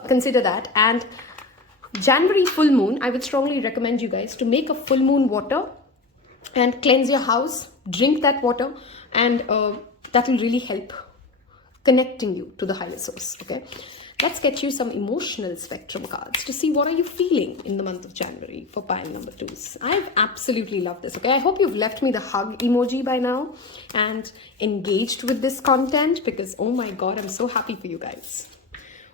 consider that. And January full moon, I would strongly recommend you guys to make a full moon water and cleanse your house, drink that water, and that will really help connecting you to the higher source, okay? let's get you some emotional spectrum cards to see what are you feeling in the month of January for pile number 2s. I've absolutely loved this, okay? I hope you've left me the hug emoji by now and engaged with this content, because oh my god, I'm so happy for you guys.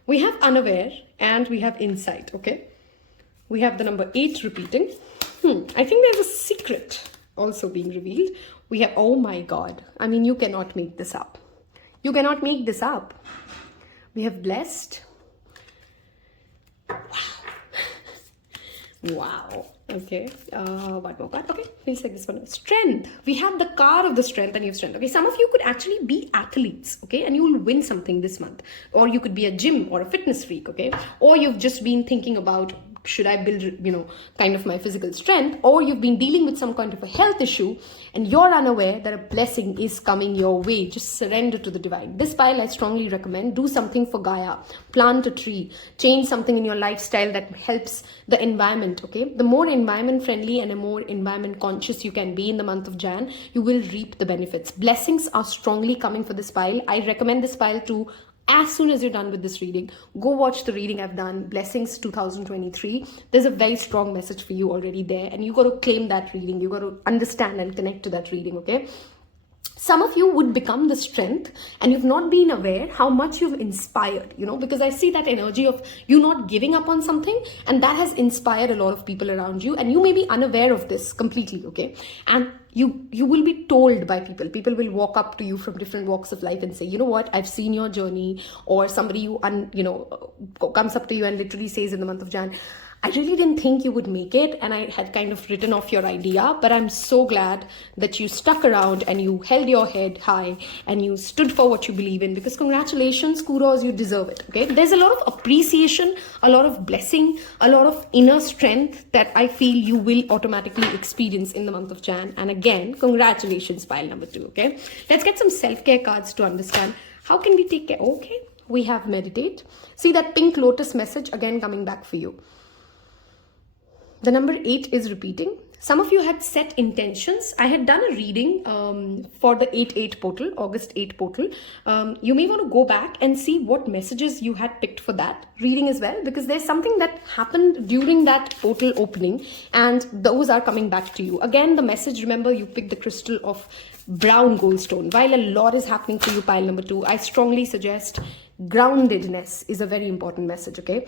We have unaware and we have insight, okay? We have the number 8 repeating. I think there's a secret also being revealed. We have, oh my god, I mean, you cannot make this up. You cannot make this up. We have blessed. Wow. Okay. One more card. Okay. Feels like this one. Strength. We have the card of the strength and you have strength. Okay. Some of you could actually be athletes. Okay. And you will win something this month. Or you could be a gym or a fitness freak. Okay. Or you've just been thinking about, should I build, kind of my physical strength, or you've been dealing with some kind of a health issue and you're unaware that a blessing is coming your way. Just surrender to the divine. This pile I strongly recommend. Do something for Gaia. Plant a tree. Change something in your lifestyle that helps the environment. Okay. The more environment friendly and a more environment conscious you can be in the month of Jan, you will reap the benefits. Blessings are strongly coming for this pile. I recommend this pile to, as soon as you're done with this reading, go watch the reading I've done, Blessings 2023. There's a very strong message for you already there, and you got to claim that reading. You got to understand and connect to that reading, okay? Some of you would become the strength and you've not been aware how much you've inspired, because I see that energy of you not giving up on something, and that has inspired a lot of people around you, and you may be unaware of this completely, okay? And you will be told by people. People will walk up to you from different walks of life and say, you know what, I've seen your journey. Or somebody comes up to you and literally says in the month of Jan, I really didn't think you would make it, and I had kind of written off your idea, but I'm so glad that you stuck around and you held your head high and you stood for what you believe in, because congratulations, kudos, you deserve it, okay? There's a lot of appreciation, a lot of blessing, a lot of inner strength that I feel you will automatically experience in the month of Jan. And again, congratulations, pile number 2, okay? Let's get some self-care cards to understand how can we take care. Okay, we have meditate. See that pink lotus message again coming back for you. The number 8 is repeating. Some of you had set intentions. I had done a reading for the 8/8 portal, August 8 portal. You may want to go back and see what messages you had picked for that reading as well, because there's something that happened during that portal opening and those are coming back to you. Again, the message, remember, you picked the crystal of brown goldstone. While a lot is happening for you, pile number 2, I strongly suggest groundedness is a very important message, okay?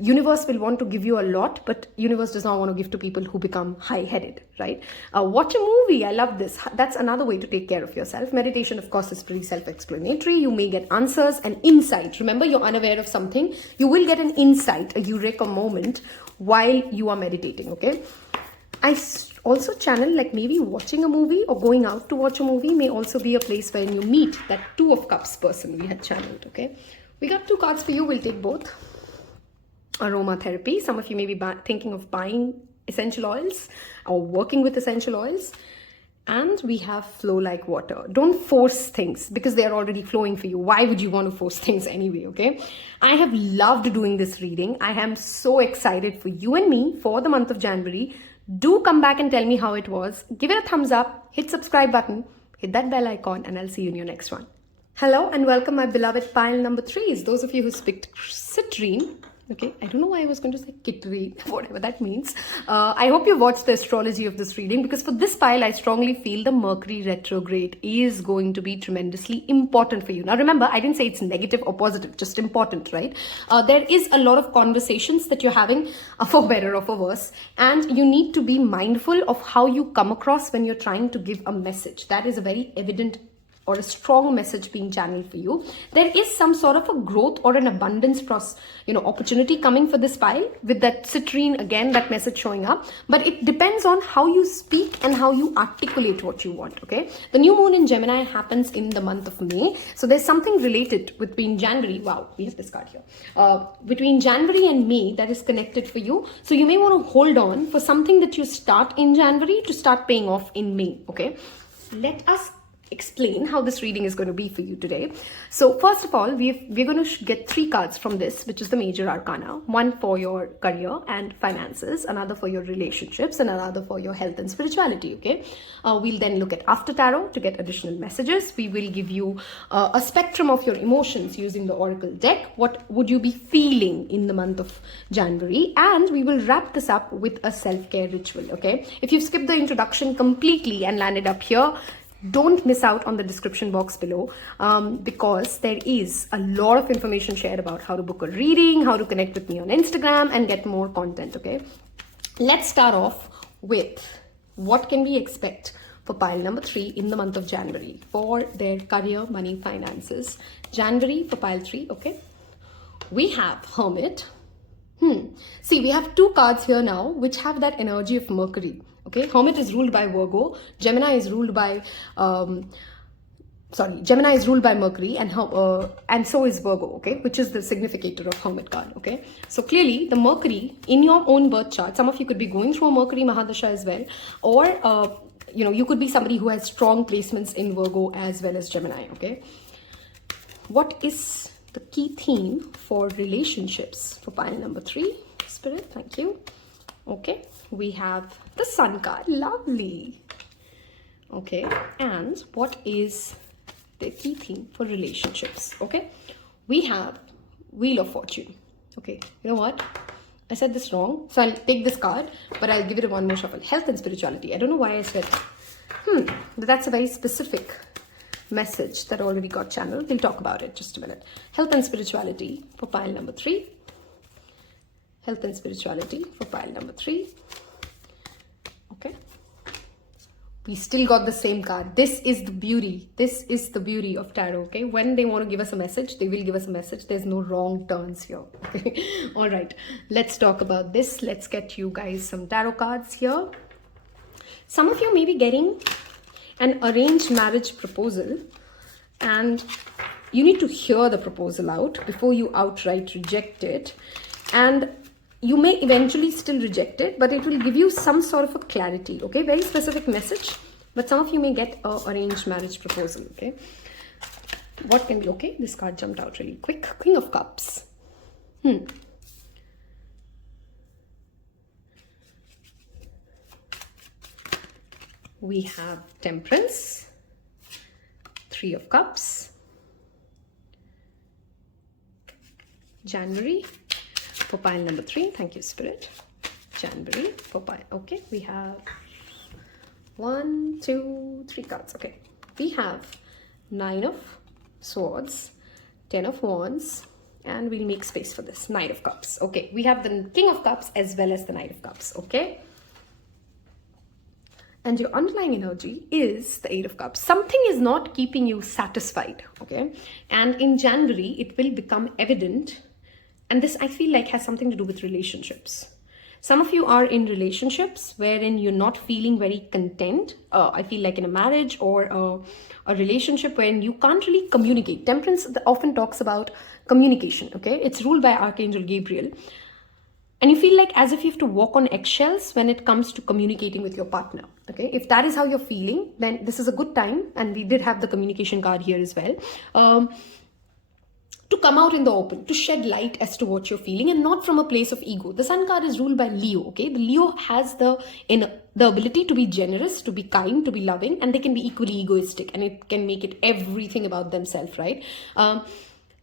Universe will want to give you a lot, but universe does not want to give to people who become high-headed, right? Watch a movie. I love this. That's another way to take care of yourself. Meditation, of course, is pretty self-explanatory. You may get answers and insight. Remember, you're unaware of something. You will get an insight, a eureka moment while you are meditating, okay? I also channel, like maybe watching a movie or going out to watch a movie may also be a place where you meet that 2 of Cups person we had channeled, okay? We got 2 cards for you. We'll take both. Aromatherapy. Some of you may be thinking of buying essential oils or working with essential oils. And we have flow like water. Don't force things because they are already flowing for you. Why would you want to force things anyway, okay? I have loved doing this reading. I am so excited for you and me for the month of January. Do come back and tell me how it was. Give it a thumbs up, hit subscribe button, hit that bell icon, and I'll see you in your next one. Hello and welcome, my beloved pile number 3s. Those of you who picked Citrine. Okay, I don't know why I was going to say Citrine, whatever that means. I hope you watched the astrology of this reading, because for this pile, I strongly feel the Mercury retrograde is going to be tremendously important for you. Now, remember, I didn't say it's negative or positive, just important, right? There is a lot of conversations that you're having, for better or for worse, and you need to be mindful of how you come across when you're trying to give a message. That is a very evident or a strong message being channeled for you. There is some sort of a growth or an abundance opportunity coming for this pile with that citrine, again, that message showing up. But it depends on how you speak and how you articulate what you want, okay? The new moon in Gemini happens in the month of May. So there's something related between January. Wow, we have this card here. Between January and May that is connected for you. So you may want to hold on for something that you start in January to start paying off in May, okay? Let us explain how this reading is going to be for you today. So first of all, we're going to get 3 cards from this, which is the major arcana. One for your career and finances, another for your relationships, and another for your health and spirituality. Okay, we'll then look at after tarot to get additional messages. We will give you a spectrum of your emotions using the oracle deck. What would you be feeling in the month of January? And we will wrap this up with a self-care ritual. Okay, if you've skipped the introduction completely and landed up here, don't miss out on the description box below, because there is a lot of information shared about how to book a reading, how to connect with me on Instagram, and get more content. Okay, let's start off with what can we expect for pile number 3 in the month of January for their career, money, finances. January for pile 3. Okay, we have Hermit. See, we have 2 cards here now which have that energy of Mercury. Okay, Hermit is ruled by Virgo. Gemini is ruled by Gemini is ruled by Mercury, and so is Virgo. Okay, which is the significator of Hermit card. Okay, so clearly the Mercury in your own birth chart. Some of you could be going through a Mercury Mahadasha as well, or you could be somebody who has strong placements in Virgo as well as Gemini. Okay, what is the key theme for relationships for pile number 3? Spirit, thank you. Okay, we have the Sun card. Lovely. Okay, and what is the key theme for relationships? Okay, we have Wheel of Fortune. Okay, you know what? I said this wrong, so I'll take this card, but I'll give it one more shuffle. Health and spirituality. I don't know why I said, but that's a very specific message that already got channeled. We'll talk about it just a minute. Health and spirituality for pile number 3. Health and spirituality for pile number 3. Okay, we still got the same card. This is the beauty. This is the beauty of tarot. Okay, when they want to give us a message, they will give us a message. There's no wrong turns here. Okay, all right, let's talk about this. Let's get you guys some tarot cards here. Some of you may be getting an arranged marriage proposal, and you need to hear the proposal out before you outright reject it. And you may eventually still reject it, but it will give you some sort of a clarity. Okay, very specific message, but some of you may get an arranged marriage proposal. Okay, what can be, okay, this card jumped out really quick. Queen of Cups. We have Temperance, 3 of Cups. January for pile number 3. Thank you, Spirit. January for pile. Okay, we have 1, 2, 3 cards. Okay, we have 9 of Swords, 10 of Wands, and we'll make space for this. 9 of Cups. Okay, we have the King of Cups as well as the Knight of Cups. Okay, and your underlying energy is the 8 of Cups. Something is not keeping you satisfied. Okay, and in January it will become evident. And this, I feel like, has something to do with relationships. Some of you are in relationships wherein you're not feeling very content. I feel like in a marriage or a relationship wherein you can't really communicate. Temperance often talks about communication, okay? It's ruled by Archangel Gabriel. And you feel like as if you have to walk on eggshells when it comes to communicating with your partner, okay? If that is how you're feeling, then this is a good time. And we did have the communication card here as well. To come out in the open, to shed light as to what you're feeling, and not from a place of ego. The Sun card is ruled by Leo, okay? The Leo has the ability to be generous, to be kind, to be loving, and they can be equally egoistic, and it can make it everything about themselves, right?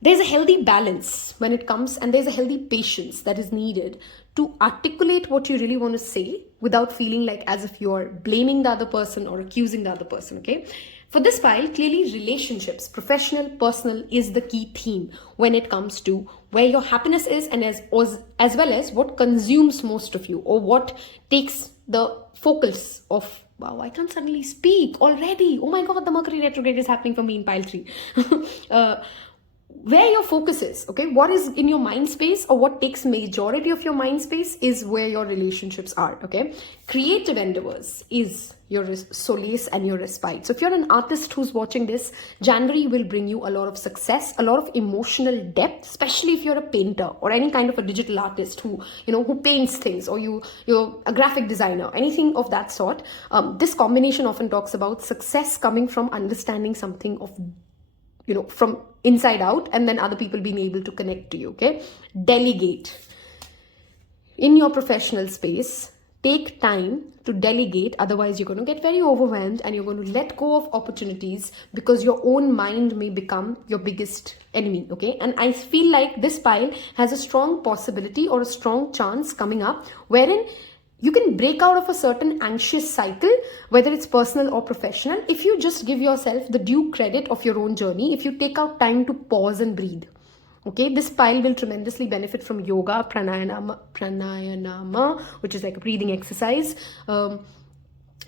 There's a healthy balance when it comes, and there's a healthy patience that is needed to articulate what you really want to say without feeling like as if you're blaming the other person or accusing the other person, okay? For this pile, clearly relationships, professional, personal, is the key theme when it comes to where your happiness is, and as well as what consumes most of you, or what takes the focus of, wow, I can't suddenly speak already. Oh my God, the Mercury retrograde is happening for me in pile 3. where your focus is, okay? What is in your mind space, or what takes majority of your mind space, is where your relationships are, okay? Creative endeavors is your solace and your respite. So if you're an artist who's watching this, January will bring you a lot of success, a lot of emotional depth, especially if you're a painter or any kind of a digital artist who, who paints things, or you're a graphic designer, anything of that sort. This combination often talks about success coming from understanding something of, from inside out, and then other people being able to connect to you, okay? Delegate. In your professional space, take time to delegate, otherwise you're going to get very overwhelmed and you're going to let go of opportunities because your own mind may become your biggest enemy, okay? And I feel like this pile has a strong possibility or a strong chance coming up wherein you can break out of a certain anxious cycle, whether it's personal or professional, if you just give yourself the due credit of your own journey, if you take out time to pause and breathe. Okay, this pile will tremendously benefit from yoga, pranayama, which is like a breathing exercise.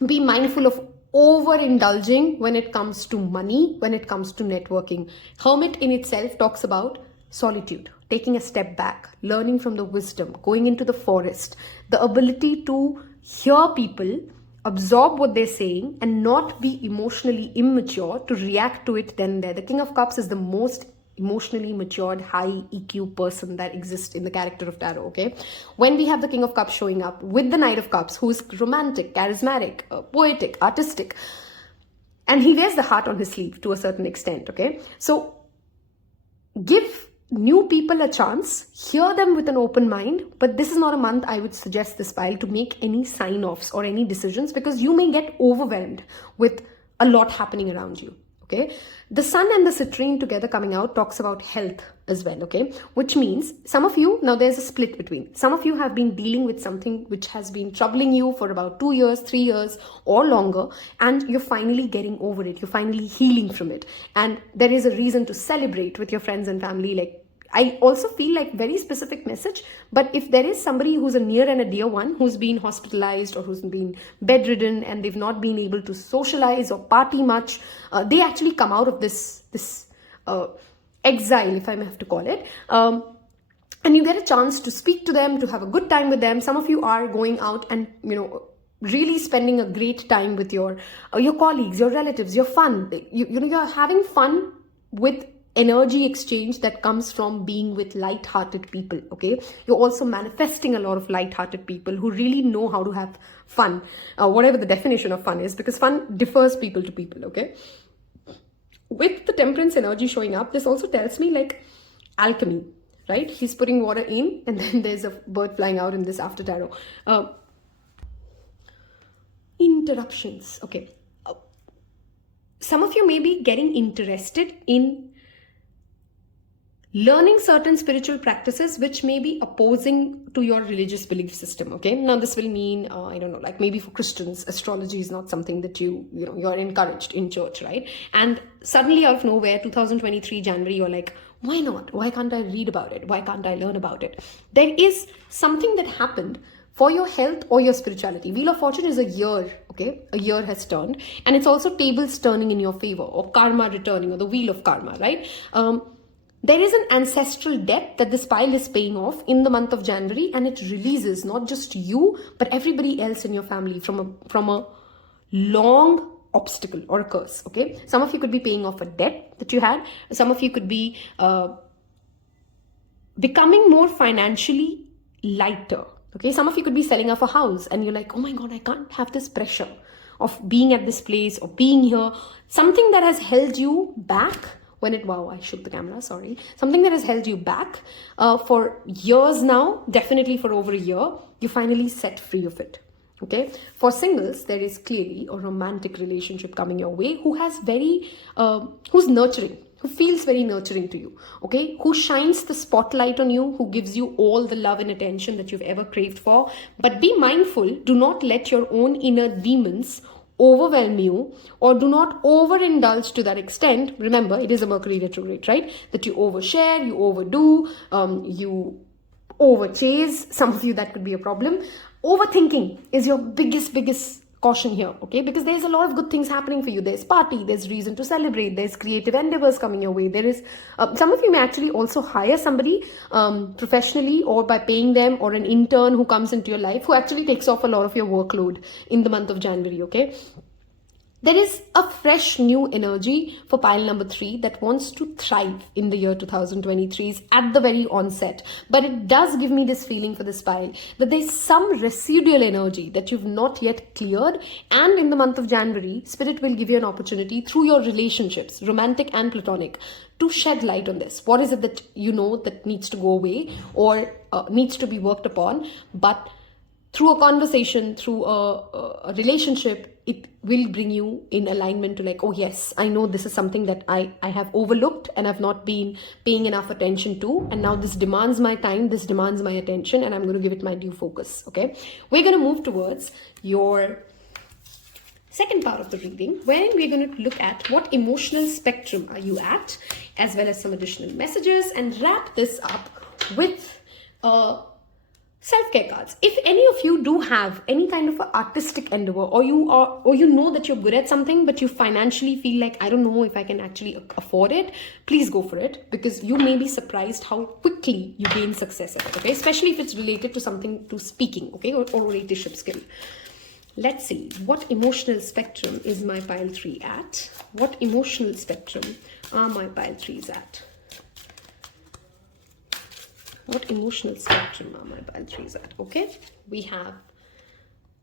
Be mindful of overindulging when it comes to money, when it comes to networking. Hermit in itself talks about solitude, taking a step back, learning from the wisdom, going into the forest, the ability to hear people, absorb what they're saying, and not be emotionally immature to react to it then and there. The King of Cups is the most emotionally matured, high EQ person that exists in the character of tarot, okay? When we have the King of Cups showing up with the Knight of Cups, who is romantic, charismatic, poetic, artistic, and he wears the heart on his sleeve to a certain extent, okay? So give new people a chance, hear them with an open mind, but this is not a month I would suggest this pile to make any sign-offs or any decisions, because you may get overwhelmed with a lot happening around you. Okay, the Sun and the Citrine together coming out talks about health as well, okay, which means some of you, now there's a split between, some of you have been dealing with something which has been troubling you for about 2 years, 3 years or longer, and you're finally getting over it, you're finally healing from it, and there is a reason to celebrate with your friends and family. Like, I also feel like very specific message, but if there is somebody who's a near and a dear one who's been hospitalized or who's been bedridden and they've not been able to socialize or party much, they actually come out of this exile, if I may have to call it, and you get a chance to speak to them, to have a good time with them. Some of you are going out and, really spending a great time with your colleagues, your relatives, your fun. You're having fun with energy exchange that comes from being with light-hearted people, okay? You're also manifesting a lot of light-hearted people who really know how to have fun, whatever the definition of fun is, because fun differs people to people, okay? With the Temperance energy showing up, this also tells me like alchemy, right? He's putting water in and then there's a bird flying out in this after tarot. Interruptions, okay. Some of you may be getting interested in learning certain spiritual practices which may be opposing to your religious belief system, okay? Now this will mean, I don't know, like maybe for Christians, astrology is not something that you're encouraged in church, right? And suddenly out of nowhere, 2023 January, you're like, why not? Why can't I read about it? Why can't I learn about it? There is something that happened for your health or your spirituality. Wheel of Fortune is a year, okay? A year has turned, and it's also tables turning in your favor, or karma returning, or the wheel of karma, right? There is an ancestral debt that this pile is paying off in the month of January, and it releases not just you, but everybody else in your family from a long obstacle or a curse, okay? Some of you could be paying off a debt that you had. Some of you could be becoming more financially lighter, okay? Some of you could be selling off a house and you're like, oh my God, I can't have this pressure of being at this place or being here. Something that has held you back wow, I shook the camera, sorry. Something that has held you back for years now, definitely for over a year, you finally set free of it, okay? For singles, there is clearly a romantic relationship coming your way who's nurturing, who feels very nurturing to you, okay? Who shines the spotlight on you, who gives you all the love and attention that you've ever craved for. But be mindful, do not let your own inner demons overwhelm you, or do not overindulge to that extent. Remember, it is a Mercury retrograde, right? That you overshare, you overdo, you overchase. Some of you, that could be a problem. Overthinking is your biggest caution here, okay? Because there's a lot of good things happening for you. There's party, there's reason to celebrate, there's creative endeavors coming your way. There is, some of you may actually also hire somebody professionally, or by paying them, or an intern who comes into your life who actually takes off a lot of your workload in the month of January, okay? There is a fresh new energy for pile number 3 that wants to thrive in the year 2023 at the very onset. But it does give me this feeling for this pile that there's some residual energy that you've not yet cleared. And in the month of January, Spirit will give you an opportunity through your relationships, romantic and platonic, to shed light on this. What is it that you know that needs to go away, or needs to be worked upon? But through a conversation, through a relationship, it will bring you in alignment to like, oh yes, I know this is something that I have overlooked and I've not been paying enough attention to. And now this demands my time, this demands my attention, and I'm going to give it my due focus, okay? We're going to move towards your second part of the reading, wherein we're going to look at what emotional spectrum are you at, as well as some additional messages, and wrap this up with self-care cards. If any of you do have any kind of an artistic endeavor, or you know that you're good at something, but you financially feel like, I don't know if I can actually afford it, please go for it, because you may be surprised how quickly you gain success at it, okay? Especially if it's related to something to speaking, okay, or oratorship skill. Let's see, what emotional spectrum is my pile 3 at? What emotional spectrum are my pile 3s at? What emotional spectrum are my pile 3s at? Okay, we have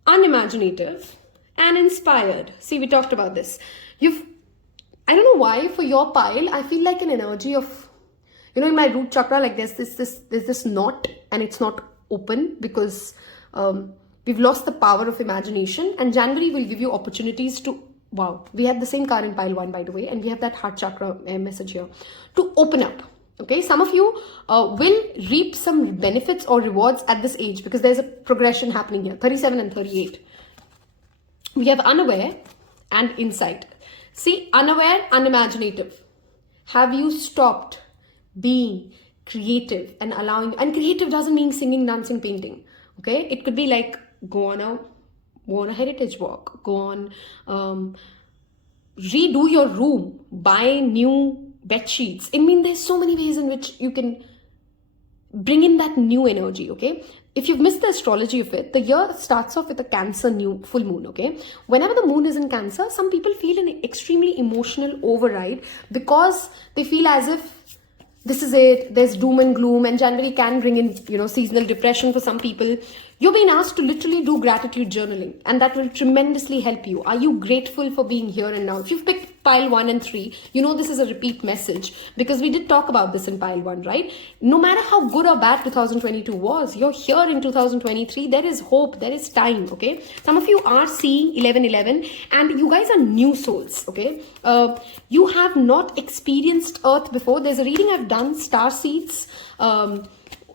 unimaginative and inspired. See, we talked about this. I don't know why, for your pile, I feel like an energy of, you know, in my root chakra, like there's this knot, and it's not open because we've lost the power of imagination. And January will give you opportunities to, wow, we have the same card in pile 1, by the way, and we have that heart chakra message here, to open up. Okay, some of you will reap some benefits or rewards at this age, because there's a progression happening here, 37 and 38. We have unaware and insight. See, unaware, unimaginative. Have you stopped being creative and allowing, and creative doesn't mean singing, dancing, painting. Okay, it could be like go on a heritage walk, go on, redo your room, buy new bed sheets. I mean, there's so many ways in which you can bring in that new energy, okay? If you've missed the astrology of it, the year starts off with a Cancer new full moon, okay? Whenever the moon is in Cancer, some people feel an extremely emotional override, because they feel as if this is it, there's doom and gloom, and January can bring in, you know, seasonal depression for some people. You're being asked to literally do gratitude journaling, and that will tremendously help you. Are you grateful for being here and now? If you've picked pile 1 and 3, you know this is a repeat message, because we did talk about this in pile 1, right? No matter how good or bad 2022 was, you're here in 2023. There is hope, there is time, okay? Some of you are seeing 1111, and you guys are new souls, okay? You have not experienced Earth before. There's a reading I've done, star seeds,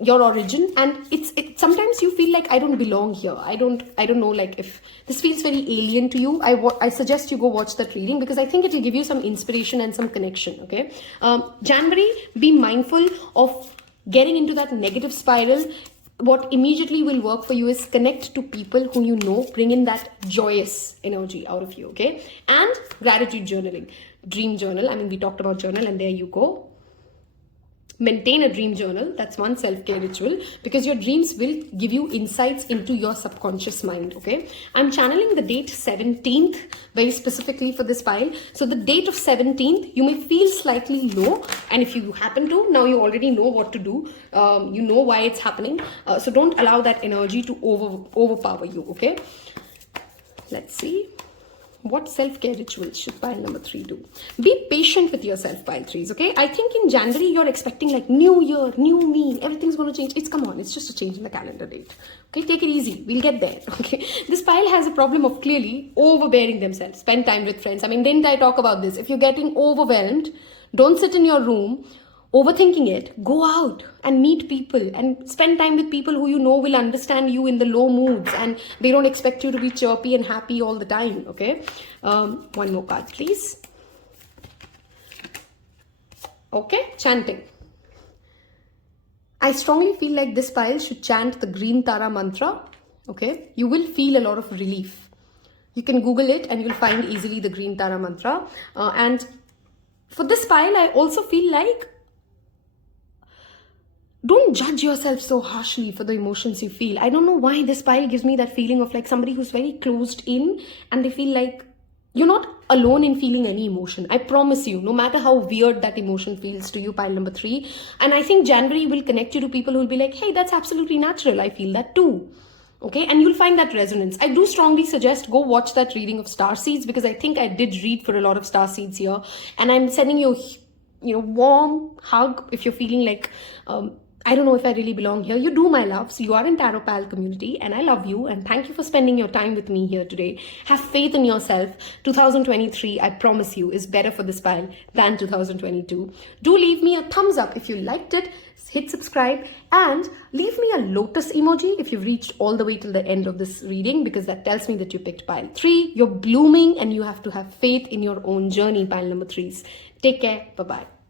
your origin, and it's sometimes you feel like I don't belong here. I don't know, like, if this feels very alien to you, I suggest you go watch that reading, because I think it will give you some inspiration and some connection, okay? January, be mindful of getting into that negative spiral. What immediately will work for you is connect to people who you know, bring in that joyous energy out of you, okay? And gratitude journaling, dream journal. I mean, we talked about journal, and there you go. Maintain a dream journal. That's one self-care ritual, because your dreams will give you insights into your subconscious mind, okay? I'm channeling the date 17th very specifically for this pile. So the date of 17th, you may feel slightly low, and if you happen to, now you already know what to do. You know why it's happening. So don't allow that energy to overpower you, okay? Let's see. What self-care rituals should pile number 3 do? Be patient with yourself, pile 3s, okay? I think in January, you're expecting like new year, new me, everything's going to change. Come on, it's just a change in the calendar date. Okay, take it easy. We'll get there, okay? This pile has a problem of clearly overbearing themselves. Spend time with friends. I mean, didn't I talk about this? If you're getting overwhelmed, don't sit in your room overthinking it. Go out and meet people and spend time with people who you know will understand you in the low moods, and they don't expect you to be chirpy and happy all the time, okay? One more card, please. Okay, chanting. I strongly feel like this pile should chant the Green Tara mantra, okay? You will feel a lot of relief. You can Google it and you'll find easily the Green Tara mantra. And for this pile, I also feel like don't judge yourself so harshly for the emotions you feel. I don't know why this pile gives me that feeling of like somebody who's very closed in and they feel like you're not alone in feeling any emotion. I promise you, no matter how weird that emotion feels to you, pile number 3. And I think January will connect you to people who will be like, hey, that's absolutely natural. I feel that too. Okay, and you'll find that resonance. I do strongly suggest go watch that reading of star seeds, because I think I did read for a lot of star seeds here. And I'm sending you a warm hug if you're feeling like, I don't know if I really belong here. You do, my loves. You are in Tarot Pal community and I love you. And thank you for spending your time with me here today. Have faith in yourself. 2023, I promise you, is better for this pile than 2022. Do leave me a thumbs up if you liked it. Hit subscribe and leave me a lotus emoji if you've reached all the way till the end of this reading, because that tells me that you picked pile 3. You're blooming and you have to have faith in your own journey, pile number 3s. Take care. Bye-bye.